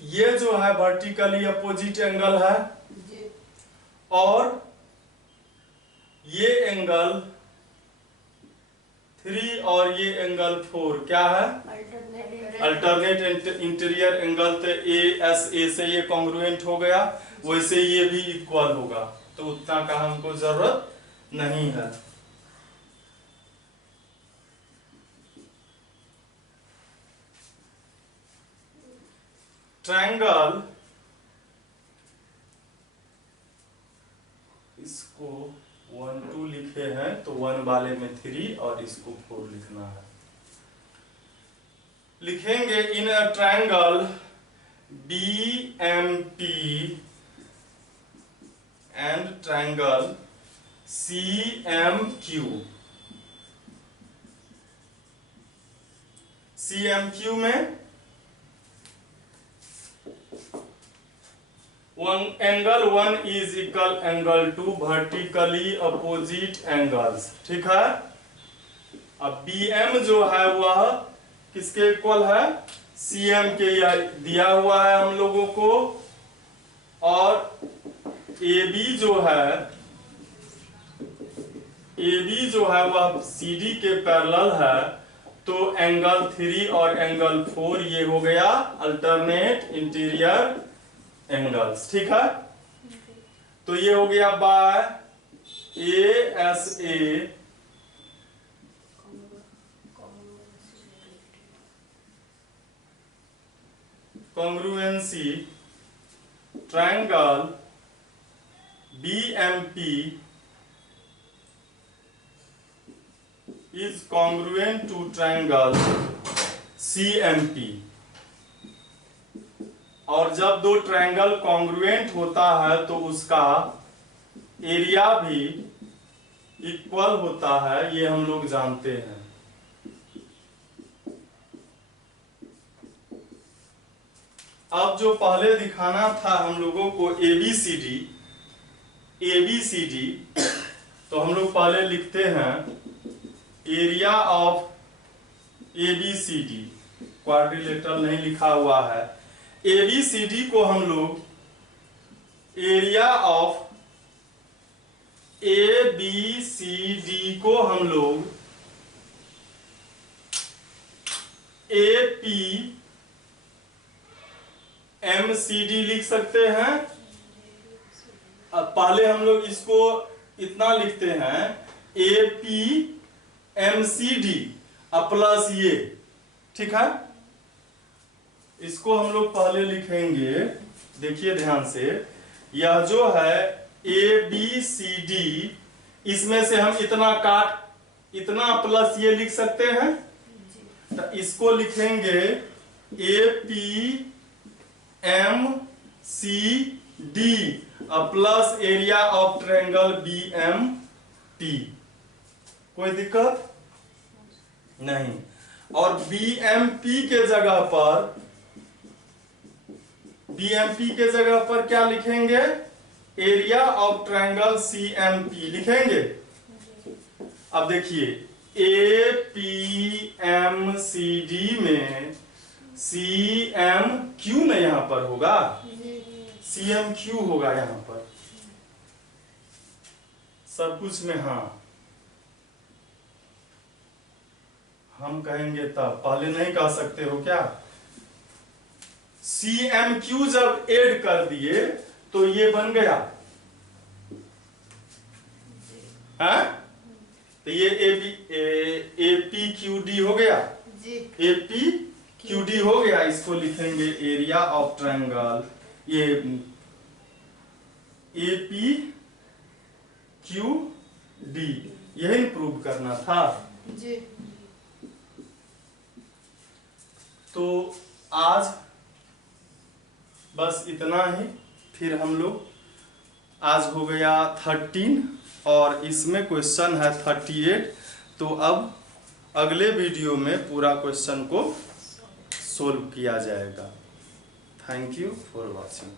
ये जो है वर्टिकली अपोजिट एंगल है और ये एंगल 3 और ये एंगल 4 क्या है? Alternate interior angle. तो ए से ये कॉन्ग्रुएंट हो गया, वैसे ये भी इक्वल होगा, तो उतना का हमको जरूरत नहीं है। ट्रायंगल, इसको 1 2 लिखे हैं तो 1 वाले में 3 और इसको 4 लिखना है। लिखेंगे in a triangle BMP and triangle CMQ। CMQ में angle 1 is equal angle 2 vertically opposite angles, ठीक है। अब BM जो है वह किसके इक्वल है? CM के दिया हुआ है हम लोगों को। और AB जो है वह CD के पैरेलल है, तो एंगल 3 और एंगल 4 ये हो गया अल्टरनेट इंटीरियर एंगल्स, ठीक है। तो ये हो गया bye ASA congruency triangle BMP is congruent to triangle CMP। और जब दो ट्रायंगल कॉन्ग्रुएंट होता है तो उसका एरिया भी इक्वल होता है, ये हम लोग जानते हैं। अब जो पहले दिखाना था हम लोगों को ABCD, तो हम लोग पहले लिखते हैं एरिया ऑफ ABCD, क्वाड्रिलेटरल नहीं लिखा हुआ है। ABCD को हम लोग एरिया ऑफ ABCD को हम लोग APMCD लिख सकते हैं। अब पहले हम लोग इसको इतना लिखते हैं APMCD प्लस ये, ठीक है। इसको हम लोग पहले लिखेंगे, देखिए ध्यान से, यह जो है ABCD, इसमें से हम इतना प्लस ये लिख सकते हैं, तो इसको लिखेंगे APMCD plus area of triangle BMP। कोई दिक्कत नहीं। और BMP के जगह पर क्या लिखेंगे? एरिया ऑफ ट्रायंगल CMP लिखेंगे। अब देखिए APMCD में CMQ में यहां पर होगा, CMQ होगा यहां पर सब कुछ में। हाँ, हम कहेंगे तब, पहले नहीं कह सकते हो क्या? CMQ जब ऐड कर दिए तो ये बन गया, हाँ? तो ये APQD हो गया, APQD हो गया। इसको लिखेंगे एरिया ऑफ ट्रायंगल, ये APQD, यही प्रूव करना था जी। तो आज बस इतना ही। फिर हम लोग, आज हो गया 13 और इसमें क्वेश्चन है 38। तो अब अगले वीडियो में पूरा क्वेश्चन को सोल्व किया जाएगा। Thank you for watching.